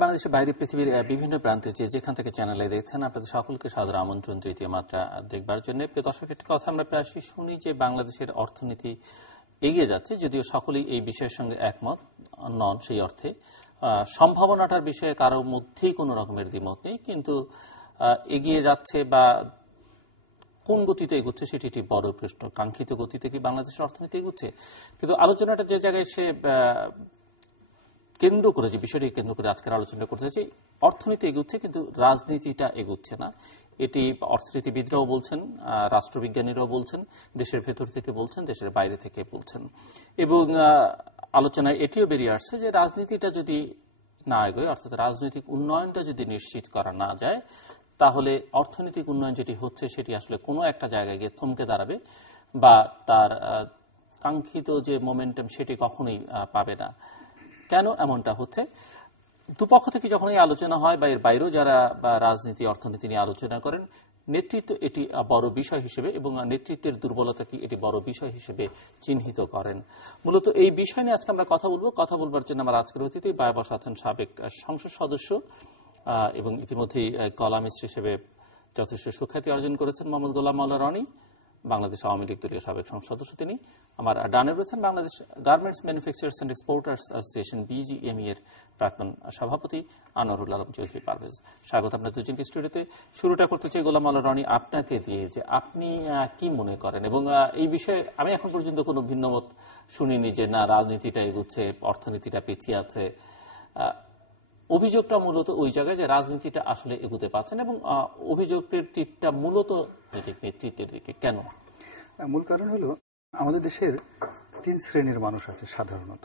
বাংলাদেশের বাইরে পৃথিবীর বিভিন্ন প্রান্তে যেখান থেকে চ্যানেলে দেখছেন আপনাদের সকলকে সাদর আমন্ত্রণ তৃতীয় মাত্রা দেখবার জন্য। প্রিয় দর্শক, একটি কথা আমরা প্রায়শই শুনি যে বাংলাদেশের অর্থনীতি এগিয়ে যাচ্ছে, যদিও সকলেই এই বিষয়ের সঙ্গে একমত নন। সেই অর্থে সম্ভাবনাটার বিষয়ে কারো মধ্যেই কোনো রকমের দ্বিমত নেই, কিন্তু এগিয়ে যাচ্ছে বা কোন গতিতে এগুচ্ছে সেটি একটি বড় প্রশ্ন। কাঙ্ক্ষিত গতিতে কি বাংলাদেশের অর্থনীতি এগুচ্ছে? কিন্তু আলোচনাটা যে জায়গায় সে কেন্দ্র করে, যে বিষয়টি কেন্দ্র করে আজকের আলোচনা করতে চাই, অর্থনীতি এগুচ্ছে কিন্তু রাজনীতিটা এগুচ্ছে না। এটি অর্থনীতিবিদরাও বলছেন, রাষ্ট্রবিজ্ঞানীরাও বলছেন, দেশের ভেতর থেকে বলছেন, দেশের বাইরে থেকে বলছেন। এবং আলোচনায় এটিও বেরিয়ে আসছে যে রাজনীতিটা যদি না এগোয়, অর্থাৎ রাজনৈতিক উন্নয়নটা যদি নিশ্চিত করা না যায়, তাহলে অর্থনৈতিক উন্নয়ন যেটি হচ্ছে সেটি আসলে কোনো একটা জায়গায় গিয়ে থমকে দাঁড়াবে বা তার কাঙ্ক্ষিত যে মোমেন্টাম সেটি কখনোই পাবে না। কেন এমনটা হচ্ছে? দুপক্ষ থেকে যখন এই আলোচনা হয় বা এর বাইরেও যারা রাজনীতি অর্থনীতি নিয়ে আলোচনা করেন, নেতৃত্ব এটি বড় বিষয় হিসেবে এবং নেতৃত্বের দুর্বলতাকে এটি বড় বিষয় হিসেবে চিহ্নিত করেন। মূলত এই বিষয় নিয়ে আজকে আমরা কথা বলবো। কথা বলবার জন্য আমার আজকের অতিথি বায়ে বসা আছেন সাবেক সংসদ সদস্য এবং ইতিমধ্যেই কলামিস্ট হিসেবে যথেষ্ট সুখ্যাতি অর্জন করেছেন মোহাম্মদ গোলাম মাওলা রনি, বাংলাদেশ আওয়ামী লীগ দলীয় সাবেক সংসদ সদস্য তিনি। আমার ডানে রয়েছেন Bangladesh garments manufacturers and exporters association BGME এর প্রাক্তন সভাপতি আনোয়ারুল আলম চৌধুরী পারভেজ। স্বাগত আপনার দুজনকে স্টুডিওতে। শুরুটা করতে চাই গোলাম মাওলা রনি আপনাকে দিয়ে, যে আপনি কি মনে করেন এবং এই বিষয়ে আমি এখন পর্যন্ত কোনো ভিন্নমত শুনিনি যে না রাজনীতিটা এগুচ্ছে, অর্থনীতিটা পিছিয়ে আছে। অভিযোগটা মূলত ওই জায়গায় যে রাজনীতিটা আসলে এগুতে পারছেন এবং অভিযোগের তীরটা মূলত নেতৃত্বের দিকে। কেন? মূল কারণ হলো আমাদের দেশের তিন শ্রেণীর মানুষ আছে সাধারণত।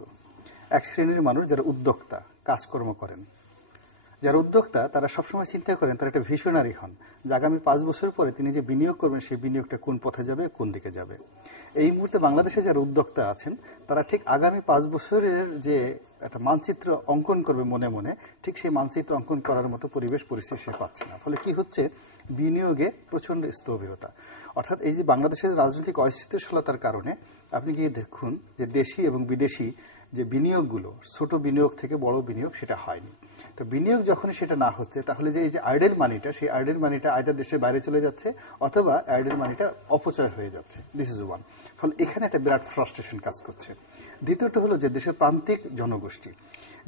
এক শ্রেণীর মানুষ যারা উদ্যোক্তা, কাজকর্ম করেন। যারা উদ্যোক্তা তারা সবসময় চিন্তা করেন, তারা একটা ভিশনারি হন যে আগামী 5 বছর পরে তিনি যে বিনিয়োগ করবেন সেই বিনিয়োগটা কোন পথে যাবে, কোন দিকে যাবে। এই মুহূর্তে বাংলাদেশে যারা উদ্যোক্তা আছেন তারা ঠিক আগামী 5 বছরের যে একটা মানচিত্র অঙ্কন করবে মনে মনে, ঠিক সেই মানচিত্র অঙ্কন করার মতো পরিবেশ পরিস্থিতি সে পাচ্ছে না। ফলে কি হচ্ছে, বিনিয়োগে প্রচন্ড স্থবিরতা। অর্থাৎ এই যে বাংলাদেশের রাজনৈতিক অস্থিতিশীলতার কারণে আপনি গিয়ে দেখুন যে দেশি এবং বিদেশি যে বিনিয়োগগুলো, ছোট বিনিয়োগ থেকে বড় বিনিয়োগ সেটা হয়নি। তো বিনিয়োগ যখনই সেটা না হচ্ছে, তাহলে যে এই যে আইডেল মানিটা, সেই আইডেল মানিটা আইদার দেশের বাইরে চলে যাচ্ছে অথবা আইডেল মানিটা অপচয় হয়ে যাচ্ছে। This is one. ফলে এখানে একটা বিরাট ফ্রাস্ট্রেশন কাজ করছে। দ্বিতীয়ত হলো যে দেশের প্রান্তিক জনগোষ্ঠী,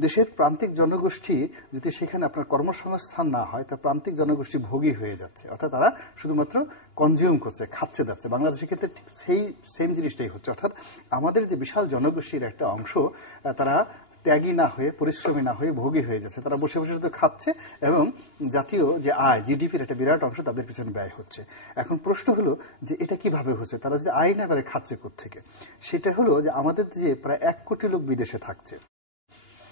দেশের প্রান্তিক জনগোষ্ঠী যদি সেখানে আপনার কর্মসংস্থান না হয়, তা প্রান্তিক জনগোষ্ঠী ভোগী হয়ে যাচ্ছে। অর্থাৎ তারা শুধুমাত্র কনজিউম করছে, খাচ্ছে যাচ্ছে। বাংলাদেশের ক্ষেত্রে ঠিক সেই সেম জিনিসটাই হচ্ছে। অর্থাৎ আমাদের যে বিশাল জনগোষ্ঠীর একটা অংশ, তারা ত্যাগী না হয়ে, পরিশ্রমী না হয়ে ভোগী হয়ে যাচ্ছে। তারা বসে বসে শুধু খাচ্ছে এবং জাতীয় যে আয়, জিডিপির একটা বিরাট অংশ তাদের পিছনে ব্যয় হচ্ছে। এখন প্রশ্ন হলো যে এটা কিভাবে হচ্ছে? তারা যদি আয় না করে খাচ্ছে কোত্থেকে? সেটা হলো যে আমাদের যে প্রায় 1 কোটি লোক বিদেশে থাকছে,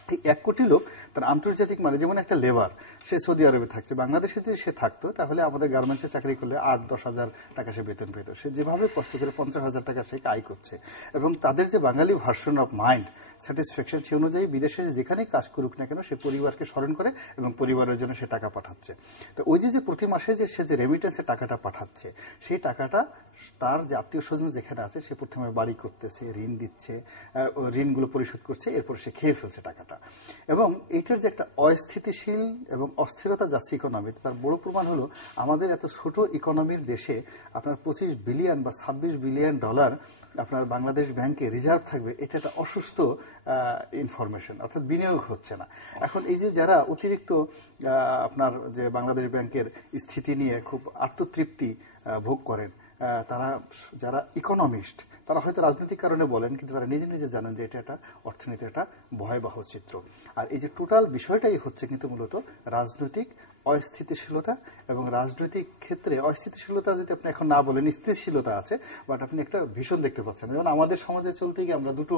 এই 1 কোটি লোক তার আন্তর্জাতিক মানে, যেমন একটা লেবার সে সৌদি আরবে থাকছে, বাংলাদেশে যদি সে থাকতো তাহলে আমাদের গার্মেন্টসে চাকরি করলে 8-10 হাজার টাকা সে বেতন পেত। সে যেভাবে কষ্ট করে 50,000 টাকা সে আয় করছে এবং তাদের যে বাঙালি ভার্সন অফ মাইন্ড স্যাটিসফ্যাকশন, সে অনুযায়ী বিদেশে যেখানেই কাজ করুক না কেন সে পরিবারকে স্মরণ করে এবং পরিবারের জন্য সে টাকা পাঠাচ্ছে। তো ওই যে প্রতি মাসে যে সে যে রেমিটেন্সের টাকাটা পাঠাচ্ছে, সেই টাকাটা তার যে আত্মীয় স্বজন যেখানে আছে সে প্রথমে বাড়ি করতেছে, ঋণ দিচ্ছে, ঋণগুলো পরিশোধ করছে, এরপর সে খেয়ে ফেলছে টাকাটা। এবং এটার যে একটা অস্থিতিশীল এবং অস্থিরতা যাচ্ছে ইকোনমিতে, তার বড় প্রমাণ হলো আমাদের এত ছোট ইকোনমির দেশে আপনার 25 বিলিয়ন বা 26 বিলিয়ন ডলার আপনার বাংলাদেশ ব্যাংকে রিজার্ভ থাকবে, এটা একটা অসুস্থ ইনফরমেশন। অর্থাৎ বিনিয়োগ হচ্ছে না। এখন এই যে যারা অতিরিক্ত আপনার যে বাংলাদেশ ব্যাংকের স্থিতি নিয়ে খুব আত্মতৃপ্তি ভোগ করেন, তারা যারা ইকোনমিস্ট, তারা হয়তো রাজনৈতিক কারণে বলেন, কিন্তু তারা নিজে নিজে জানেন যে এটা একটা অর্থনীতির একটা ভয়াবহ চিত্র। আর এই যে টোটাল বিষয়টাই হচ্ছে কিন্তু মূলত রাজনৈতিক অস্থিতিশীলতা। এবং রাজনৈতিক ক্ষেত্রে অস্থিতিশীলতা যদি আপনি এখন না বলেন, স্থিতিশীলতা আছে, বাট আপনি একটা ভীষণ দেখতে পাচ্ছেন। যেমন আমাদের সমাজে চলতে গিয়ে আমরা দুটো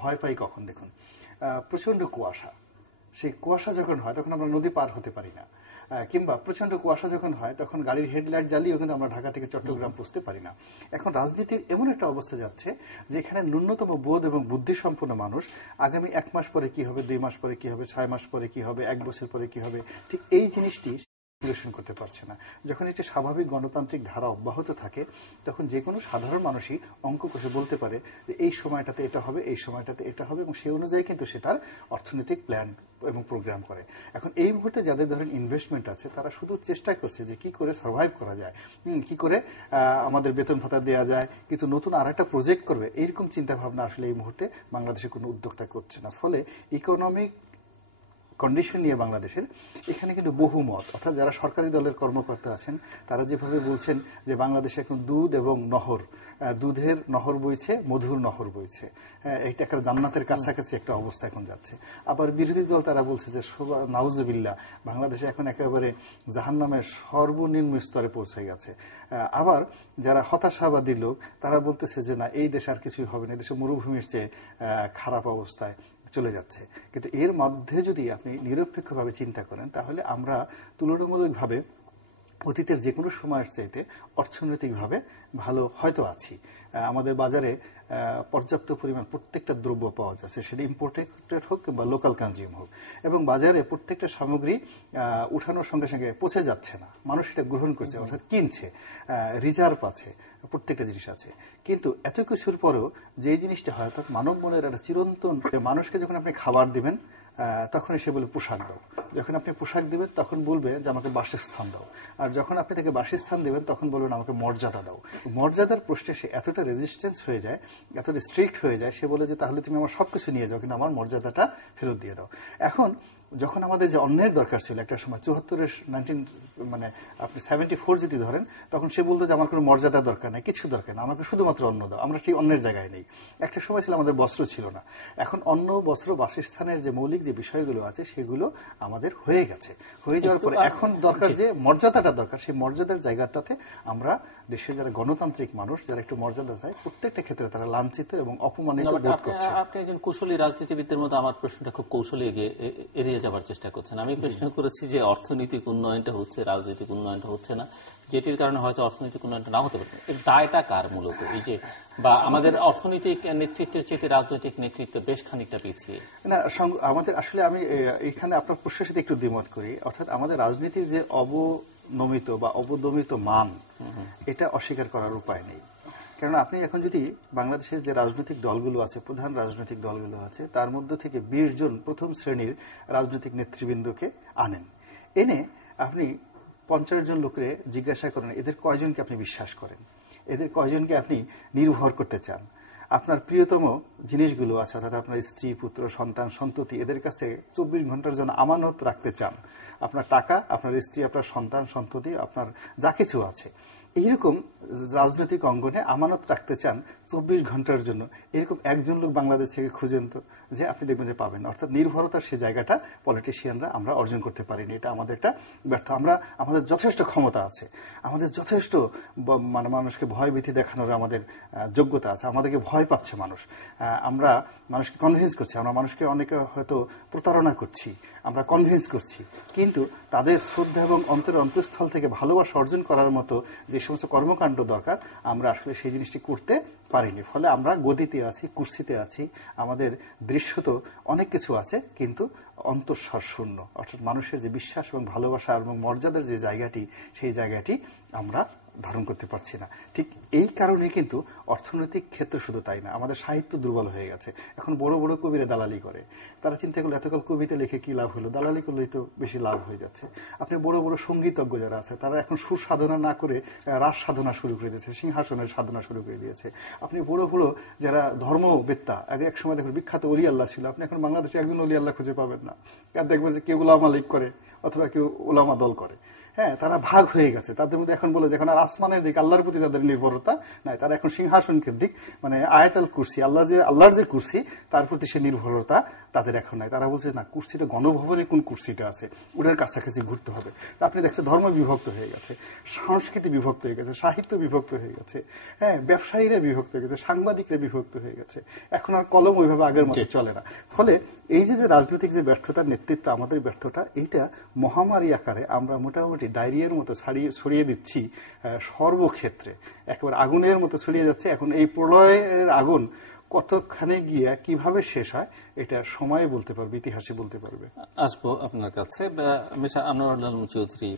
ভয় পাই কখন, দেখুন, প্রচন্ড কুয়াশা। সেই কুয়াশা যখন হয় তখন আমরা নদী পার হতে পারি না, কিংবা প্রচন্ড কুয়াশা যখন হয় তখন গাড়ির হেডলাইট জ্বালিয়েও কিন্তু আমরা ঢাকা থেকে চট্টগ্রাম পৌঁছতে পারি না। এখন রাজনীতির এমন একটা অবস্থা যাচ্ছে যেখানে ন্যূনতম বোধ এবং বুদ্ধি সম্পন্ন মানুষ আগামী 1 মাস পরে কি হবে, 2 মাস পরে কি হবে, 6 মাস পরে কি হবে, 1 বছর পরে কি হবে, ঠিক এই জিনিসটি পরিবেশন করতে পারছে না। যখন একটি স্বাভাবিক গণতান্ত্রিক ধারা অব্যাহত থাকে তখন যে কোনো সাধারণ মানুষই অঙ্ক কষে বলতে পারে যে এই সময়টাতে এটা হবে, এই সময়টাতে এটা হবে, এবং সেই অনুযায়ী কিন্তু সেটার অর্থনৈতিক প্ল্যান এবং প্রোগ্রাম করে। এখন এই মুহূর্তে যাদের ধরেন ইনভেস্টমেন্ট আছে তারা শুধু চেষ্টা করছে যে কি করে সার্ভাইভ করা যায়, কি করে আমাদের বেতন ভাতা দেওয়া যায়, কিন্তু নতুন আর একটা প্রজেক্ট করবে এইরকম চিন্তা ভাবনা আসলে এই মুহূর্তে বাংলাদেশে কোনো উদ্যোক্তা করছে না। ফলে ইকোনমিক কন্ডিশন নিয়ে বাংলাদেশের এখানে কিন্তু বহু মত, অর্থাৎ যারা সরকারি দলের কর্মকর্তা আছেন তারা যেভাবে বলছেন যে বাংলাদেশে এখন দুধ এবং নহর, দুধের নহর বইছে, মধুর নহর বইছে, এটা একটা জান্নাতের কাছাকাছি একটা অবস্থা এখন যাচ্ছে। আবার বিরোধী দল তারা বলছে যে নাউজুবিল্লাহ বাংলাদেশে এখন একেবারে জাহান্নামের সর্বনিম্ন স্তরে পৌঁছে গেছে। আবার যারা হতাশাবাদী লোক তারা বলতেছে যে না, এই দেশে আর কিছুই হবে না, এই দেশে মরুভূমির চেয়ে খারাপ অবস্থায় চলে যাচ্ছে। কিন্তু এর মধ্যে যদি আপনি নিরপেক্ষভাবে চিন্তা করেন তাহলে আমরা তুলনামূলকভাবে অতীতের যে কোনো সময়ের চাইতে অর্থনৈতিকভাবে ভালো হয়তো আছি। আমাদের বাজারে পর্যাপ্ত পরিমাণ প্রত্যেকটা দ্রব্য পাওয়া যাচ্ছে, সেটা ইম্পোর্টেড হোক বা লোকাল কনজিউম হোক, এবং বাজারে প্রত্যেকটা সামগ্রী উঠানোর সঙ্গে সঙ্গে পচে যাচ্ছে না, মানুষ এটা গ্রহণ করছে, অর্থাৎ কিনছে, রিজার্ভ আছে, প্রত্যেকটা জিনিস আছে। কিন্তু এত কিছুর পরেও যে জিনিসটা হয় অর্থাৎ মানব মনের একটা চিরন্তন, মানুষকে যখন আপনি খাবার দিবেন তখন সে বলে পোশাক দাও, যখন আপনি পোশাক দিবেন তখন বলবে যে আমাকে বাসস্থান দাও, আর যখন আপনি তাকে বাসস্থান দেবেন তখন বলবেন আমাকে মর্যাদা দাও। মর্যাদার প্রশ্নে সে এতটা রেজিস্ট্যান্স হয়ে যায়, এতটা স্ট্রিক্ট হয়ে যায়, সে বলে যে তাহলে তুমি আমার সবকিছু নিয়ে যাও কিন্তু আমার মর্যাদাটা ফেরত দিয়ে দাও। এখন যখন আমাদের যে অন্যের দরকার ছিল একটা সময় 74-এর মানে আপনি 74 যদি ধরেন, তখন সে বলতো যে আমার কোনো মর্যাদা দরকার নেই, কিছু দরকার না, আমাকে শুধুমাত্র অন্ন দাও, আমরা সেই অন্যের জায়গায় নেই। একটা সময় ছিল আমাদের বস্ত্র ছিল না, এখন অন্ন, বস্ত্র, বাসস্থানের যে মৌলিক যে বিষয়গুলো আছে সেগুলো আমাদের হয়ে গেছে। হয়ে যাওয়ার পরে এখন দরকার যে মর্যাদাটা দরকার, সেই মর্যাদার জায়গাটাতে আমরা দেশের যারা গণতান্ত্রিক মানুষ, যারা একটু মর্যাদা চায়, প্রত্যেকটা ক্ষেত্রে তারা লাঞ্ছিত এবং অপমানিত বোধ করছে। আপনি একজন কুশলী রাজনীতিবিদদের মধ্যে আমার প্রশ্নটা খুব কৌশলী এড়িয়ে যাবার চেষ্টা করছেন। আমি প্রশ্ন করেছি যে অর্থনৈতিক উন্নয়নটা হচ্ছে, রাজনৈতিক উন্নয়নটা হচ্ছে না, যেটির কারণে হয়তো অর্থনৈতিক উন্নয়নটা না হতে পারে। এর দায়টা কার মূলত? এই যে বা আমাদের অর্থনৈতিক নেতৃত্বের চেয়ে রাজনৈতিক নেতৃত্ব বেশ খানিকটা পিছিয়ে না, আমাদের আসলে আমি এখানে আপনার প্রশ্নের সাথে একটু দ্বিমত করি। অর্থাৎ আমাদের রাজনীতির যে অবনমিত বা অবদমিত মান, এটা অস্বীকার করার উপায় নেই। কেননা আপনি এখন যদি বাংলাদেশের যে রাজনৈতিক দলগুলো আছে, প্রধান রাজনৈতিক দলগুলো আছে, তার মধ্য থেকে 20 জন প্রথম শ্রেণীর রাজনৈতিক নেতৃবৃন্দকে আনেন, এনে আপনি 50 জন লোকরে জিজ্ঞাসা করেন এদের কয়জনকে আপনি বিশ্বাস করেন, এদের কয়জনকে আপনি নির্ভর করতে চান, আপনার প্রিয়তম জিনিসগুলো আছে অর্থাৎ আপনার স্ত্রী, পুত্র, সন্তান, সন্ততি, এদের কাছে 24 ঘন্টার জন্য আমানত রাখতে চান, আপনার টাকা, আপনার স্ত্রী, আপনার সন্তান, সন্ততি, আপনার যা কিছু আছে, এইরকম রাজনৈতিক অঙ্গনে আমানত রাখতে চান 24 ঘন্টার জন্য, এরকম একজন লোক বাংলাদেশ থেকে খুঁজেন তো, যে আপনি দেখবেন যে পাবেন। অর্থাৎ নির্ভরতার সে জায়গাটা পলিটিশিয়ানরা আমরা অর্জন করতে পারিনি, এটা আমাদের একটা ব্যর্থ। আমাদের যথেষ্ট ক্ষমতা আছে, আমাদের যথেষ্ট মানে মানুষকে ভয় ভীতি দেখানোর আমাদের যোগ্যতা আছে, আমাদেরকে ভয় পাচ্ছে মানুষ, আমরা মানুষকে কনভিন্স করছি, আমরা মানুষকে অনেকে হয়তো প্রতারণা করছি, আমরা কনভিন্স করছি, কিন্তু তাদের শ্রদ্ধা এবং অন্তরের অন্তঃস্থল থেকে ভালোবাসা অর্জন করার মতো যে সমস্ত কর্মকাণ্ড দরকার আমরা আসলে সেই জিনিসটি করতে পারিনি। ফলে আমরা গদিতে আছি, কুর্সিতে আছি, আমাদের দৃশ্যত অনেক কিছু আছে, কিন্তু অন্তঃস্বর শূন্য। অর্থাৎ মানুষের যে বিশ্বাস এবং ভালোবাসা এবং মর্যাদার যে জায়গাটি, সেই জায়গাটি আমরা ধারণ করতে পারছি না। ঠিক এই কারণে কিন্তু অর্থনৈতিক ক্ষেত্র শুধু তাই না, আমাদের সাহিত্য দুর্বল হয়ে গেছে। এখন বড় বড় কবিরা দালালি করে, তারা চিন্তা করলে এতকাল কবিতা লিখে কি লাভ হলো, দালালি করলেই তো বেশি লাভ হয়ে যাচ্ছে। আপনি বড় বড় সঙ্গীতজ্ঞ যারা আছে তারা এখন সুর সাধনা না করে রাস সাধনা শুরু করে দিয়েছে, সিংহাসনের সাধনা শুরু করে দিয়েছে। আপনি বড় বড় যারা ধর্মবেত্তা, আগে এক সময় দেখবেন বিখ্যাত অলি আল্লাহ ছিল, আপনি এখন বাংলাদেশে একজন অলি আল্লাহ খুঁজে পাবেন না। দেখবেন যে কেউ উলামা লীগ করে অথবা কেউ উলামা দল করে, হ্যাঁ, তারা ভাগ হয়ে গেছে। তাদের মধ্যে এখন বলে যে এখন আর আসমানের দিক, আল্লাহর প্রতি তাদের নির্ভরতা নাই, তারা এখন সিংহাসনের দিক, মানে আয়াতাল কুরসি, আল্লাহর যে কুরসি তার প্রতি সে নির্ভরতা তাদের এখন নাই। তারা বলছে না, কুরসিটা গণভবনে কোন কুরসিটা আছে ওটার কাছাকাছি ঘুরতে হবে। আপনি দেখছেন ধর্ম বিভক্ত হয়ে গেছে, সংস্কৃতি বিভক্ত হয়ে গেছে, সাহিত্য বিভক্ত হয়ে গেছে, হ্যাঁ, ব্যবসায়ীরা বিভক্ত হয়ে গেছে, সাংবাদিকরা বিভক্ত হয়ে গেছে, এখন আর কলম ওইভাবে আগের মতো চলে না। ফলে এই যে রাজনৈতিক যে ব্যর্থতার নেতৃত্ব, আমাদের ব্যর্থতা, এইটা মহামারী আকারে আমরা মোটামুটি ডায়রিয়ার মতো ছড়িয়ে দিচ্ছি সর্বক্ষেত্রে, একেবারে আগুনের মতো ছড়িয়ে যাচ্ছে। এখন এই প্রলয়ের আগুন কতখানে গিয়া কিভাবে শেষ হয় এটা সময় বলতে পারবে, ইতিহাসে বলতে পারবে। আসবো আপনার কাছে। মিস্টার আনোয়ারুল আলম চৌধুরী,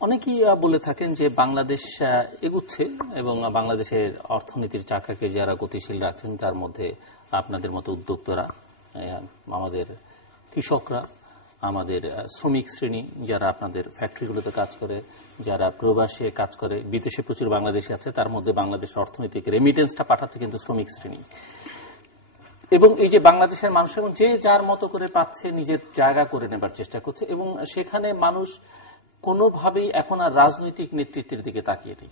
অনেকেই বলে থাকেন যে বাংলাদেশ এগুচ্ছে এবং বাংলাদেশের অর্থনীতির চাকাকে যারা গতিশীল রাখছেন তার মধ্যে আপনাদের মতো উদ্যোক্তারা, আমাদের কৃষকরা, আমাদের শ্রমিক শ্রেণী যারা আপনাদের ফ্যাক্টরিগুলোতে কাজ করে, যারা প্রবাসে কাজ করে, বিদেশে প্রচুর বাংলাদেশি আছে, তার মধ্যে বাংলাদেশের অর্থনৈতিক রেমিটেন্সটা পাঠাচ্ছে কিন্তু শ্রমিক শ্রেণী। এবং এই যে বাংলাদেশের মানুষ এবং যে যার মতো করে পাচ্ছে নিজের জায়গা করে নেবার চেষ্টা করছে, এবং সেখানে মানুষ কোনোভাবেই এখন আর রাজনৈতিক নেতৃত্বের দিকে তাকিয়ে নেই।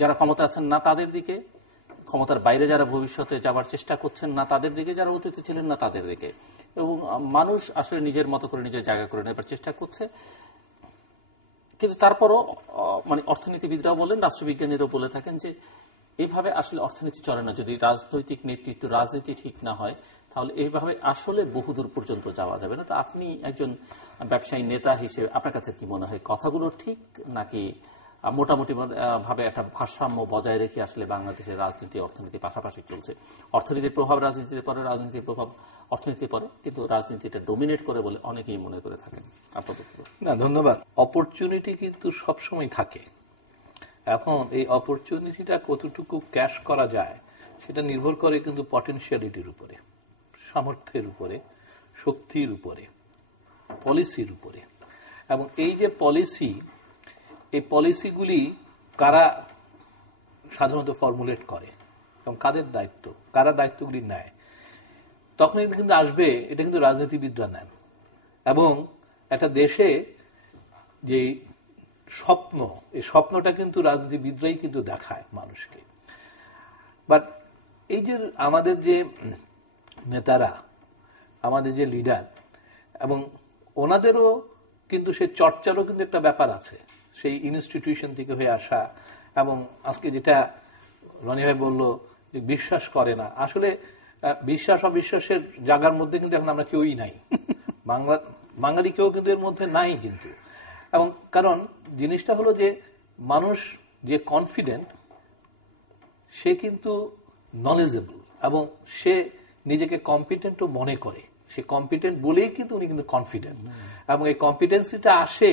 যারা ক্ষমতা আছেন না তাদের দিকে, ক্ষমতার বাইরে যারা ভবিষ্যতে যাবার চেষ্টা করছেন না তাদের দিকে, যারা অতীতে ছিলেন না তাদের দিকে, এবং মানুষ আসলে নিজের মতো করে নিজের জায়গা করে নেবার চেষ্টা করছে। কিন্তু তারপরও মানে অর্থনীতিবিদরাও বলেন, রাষ্ট্রবিজ্ঞানীরাও বলে থাকেন যে এভাবে আসলে অর্থনীতি চলে না। যদি রাজনৈতিক নেতৃত্ব, রাজনীতি ঠিক না হয় তাহলে এইভাবে আসলে বহুদূর পর্যন্ত যাওয়া যাবে না। তো আপনি একজন ব্যবসায়ী নেতা হিসেবে আপনার কাছে কি মনে হয়, কথাগুলো ঠিক নাকি মোটামুটি ভাবে একটা ভারসাম্য বজায় রেখে আসলে বাংলাদেশের রাজনীতি অর্থনীতি পাশাপাশি চলছে? অর্থনীতির প্রভাব রাজনীতিতে পড়ে, রাজনীতির প্রভাব অর্থনীতিতে পড়ে, কিন্তু রাজনীতিটা ডোমিনেট করে বলে অনেকেই মনে করে থাকেন। আপাতত না, ধন্যবাদ। অপরচুনিটি কিন্তু সবসময় থাকে। এখন এই অপরচুনিটিটা কতটুকু ক্যাশ করা যায় সেটা নির্ভর করে কিন্তু পটেনশিয়ালিটির উপরে, সামর্থ্যের উপরে, শক্তির উপরে, পলিসির উপরে। এবং এই যে পলিসি, এই পলিসিগুলি কারা সাধারণত ফর্মুলেট করে এবং কাদের দায়িত্ব, কারা দায়িত্বগুলি নেয়, তখন কিন্তু আসবে এটা কিন্তু রাজনীতিবিদরা নেন। এবং একটা দেশে যে স্বপ্ন, এই স্বপ্নটা কিন্তু রাজনীতিবিদরাই কিন্তু দেখায় মানুষকে। বাট এই যে আমাদের যে নেতারা, আমাদের যে লিডার, এবং ওনাদেরও কিন্তু সেই চর্চারও কিন্তু একটা ব্যাপার আছে, সেই ইনস্টিটিউশন থেকে হয়ে আসা। এবং আজকে যেটা রনি ভাই বলল যে বিশ্বাস করে না, আসলে বিশ্বাস অবিশ্বাসের জায়গার মধ্যে কিন্তু এখন আমরা কেউই নাই, বাঙালি কেউ কিন্তু এর মধ্যে নাই কিন্তু। এবং কারণ জিনিসটা হলো যে মানুষ যে কনফিডেন্ট সে কিন্তু নলেজেবল এবং সে নিজেকে কম্পিটেন্টও মনে করে। সে কম্পিটেন্ট বলেই কিন্তু উনি কিন্তু কনফিডেন্ট, এবং এই কম্পিটেন্সিটা আসে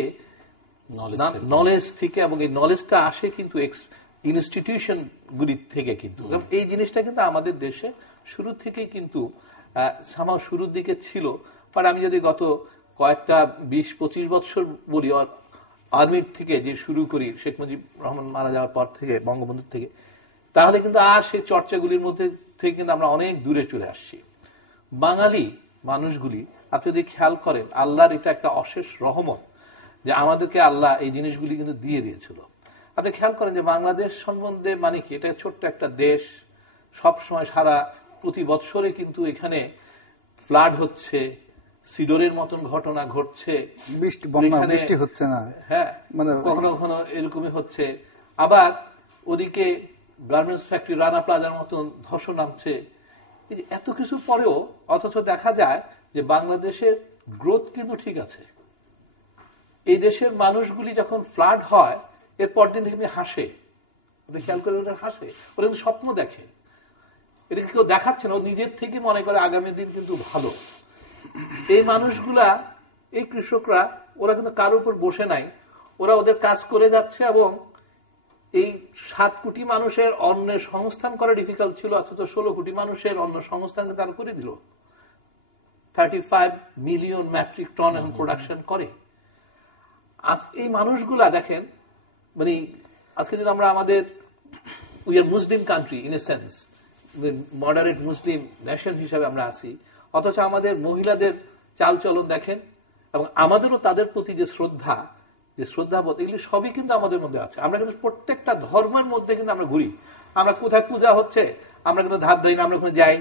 নলেজ থেকে, এবং এই নলেজটা আসে কিন্তু ইনস্টিটিউশন গুলি থেকে কিন্তু। এই জিনিসটা কিন্তু আমাদের দেশে শুরু থেকে কিন্তু শুরুর দিকে ছিল। বাট আমি যদি গত কয়েকটা 20-25 বছর বলি, আর্মির থেকে যে শুরু করি, শেখ মুজিব রহমান মারা যাওয়ার পর থেকে, বঙ্গবন্ধুর থেকে, তাহলে কিন্তু আর সেই চর্চাগুলির মধ্যে থেকে কিন্তু আমরা অনেক দূরে চলে আসছি। বাঙালি মানুষগুলি আপনি যদি খেয়াল করেন, আল্লাহর এটা একটা অশেষ রহমত যে আমাদেরকে আল্লাহ এই জিনিসগুলি কিন্তু দিয়ে দিয়েছিল। আপনি খেয়াল করেন যে বাংলাদেশ সম্বন্ধে মানে কি, এটা ছোট্ট একটা দেশ, সবসময় সারা প্রতি বৎসরে কিন্তু এখানে ফ্লাড হচ্ছে, সিডরের মতন ঘটনা ঘটছে, বৃষ্টি হচ্ছে না, হ্যাঁ, মানে কখনো কখনো এরকমই হচ্ছে। আবার ওদিকে গার্মেন্টস ফ্যাক্টরি, রানা প্লাজার মতন ধসও নামছে। এত কিছু পরেও অথচ দেখা যায় যে বাংলাদেশের গ্রোথ কিন্তু ঠিক আছে। এই দেশের মানুষগুলি যখন ফ্লাড হয় এরপর দিন থেকে হাসে, আপনি খেয়াল করে ওরা হাসে, ওরা কিন্তু স্বপ্ন দেখে। এটাকে কেউ দেখাচ্ছে না, ও নিজের থেকে মনে করে আগামী দিন কিন্তু ভালো। এই মানুষগুলা, এই কৃষকরা, ওরা কিন্তু কারোর উপর বসে নাই, ওরা ওদের কাজ করে যাচ্ছে। এবং এই 7 কোটি মানুষের অন্নের সংস্থান করা ডিফিকাল্ট ছিল, অথচ 16 কোটি মানুষের অন্ন সংস্থান তারা করে দিল। 35 মিলিয়ন মেট্রিক টন এখন প্রোডাকশন করে। এই মানুষগুলা দেখেন, মানে আজকে যদি আমরা আমাদের we are Muslim country in a sense, moderate Muslim nation হিসাবে আমরা আছি, অথচ আমাদের মহিলাদের চালচলন দেখেন, এবং আমাদেরও তাদের প্রতি যে শ্রদ্ধাবোধ, এগুলি সবই কিন্তু আমাদের মধ্যে আছে। আমরা কিন্তু প্রত্যেকটা ধর্মের মধ্যে কিন্তু আমরা ঘুরি। আমরা কোথায় পূজা হচ্ছে আমরা কিন্তু ধার ধারি না, আমরা ওখানে যাই।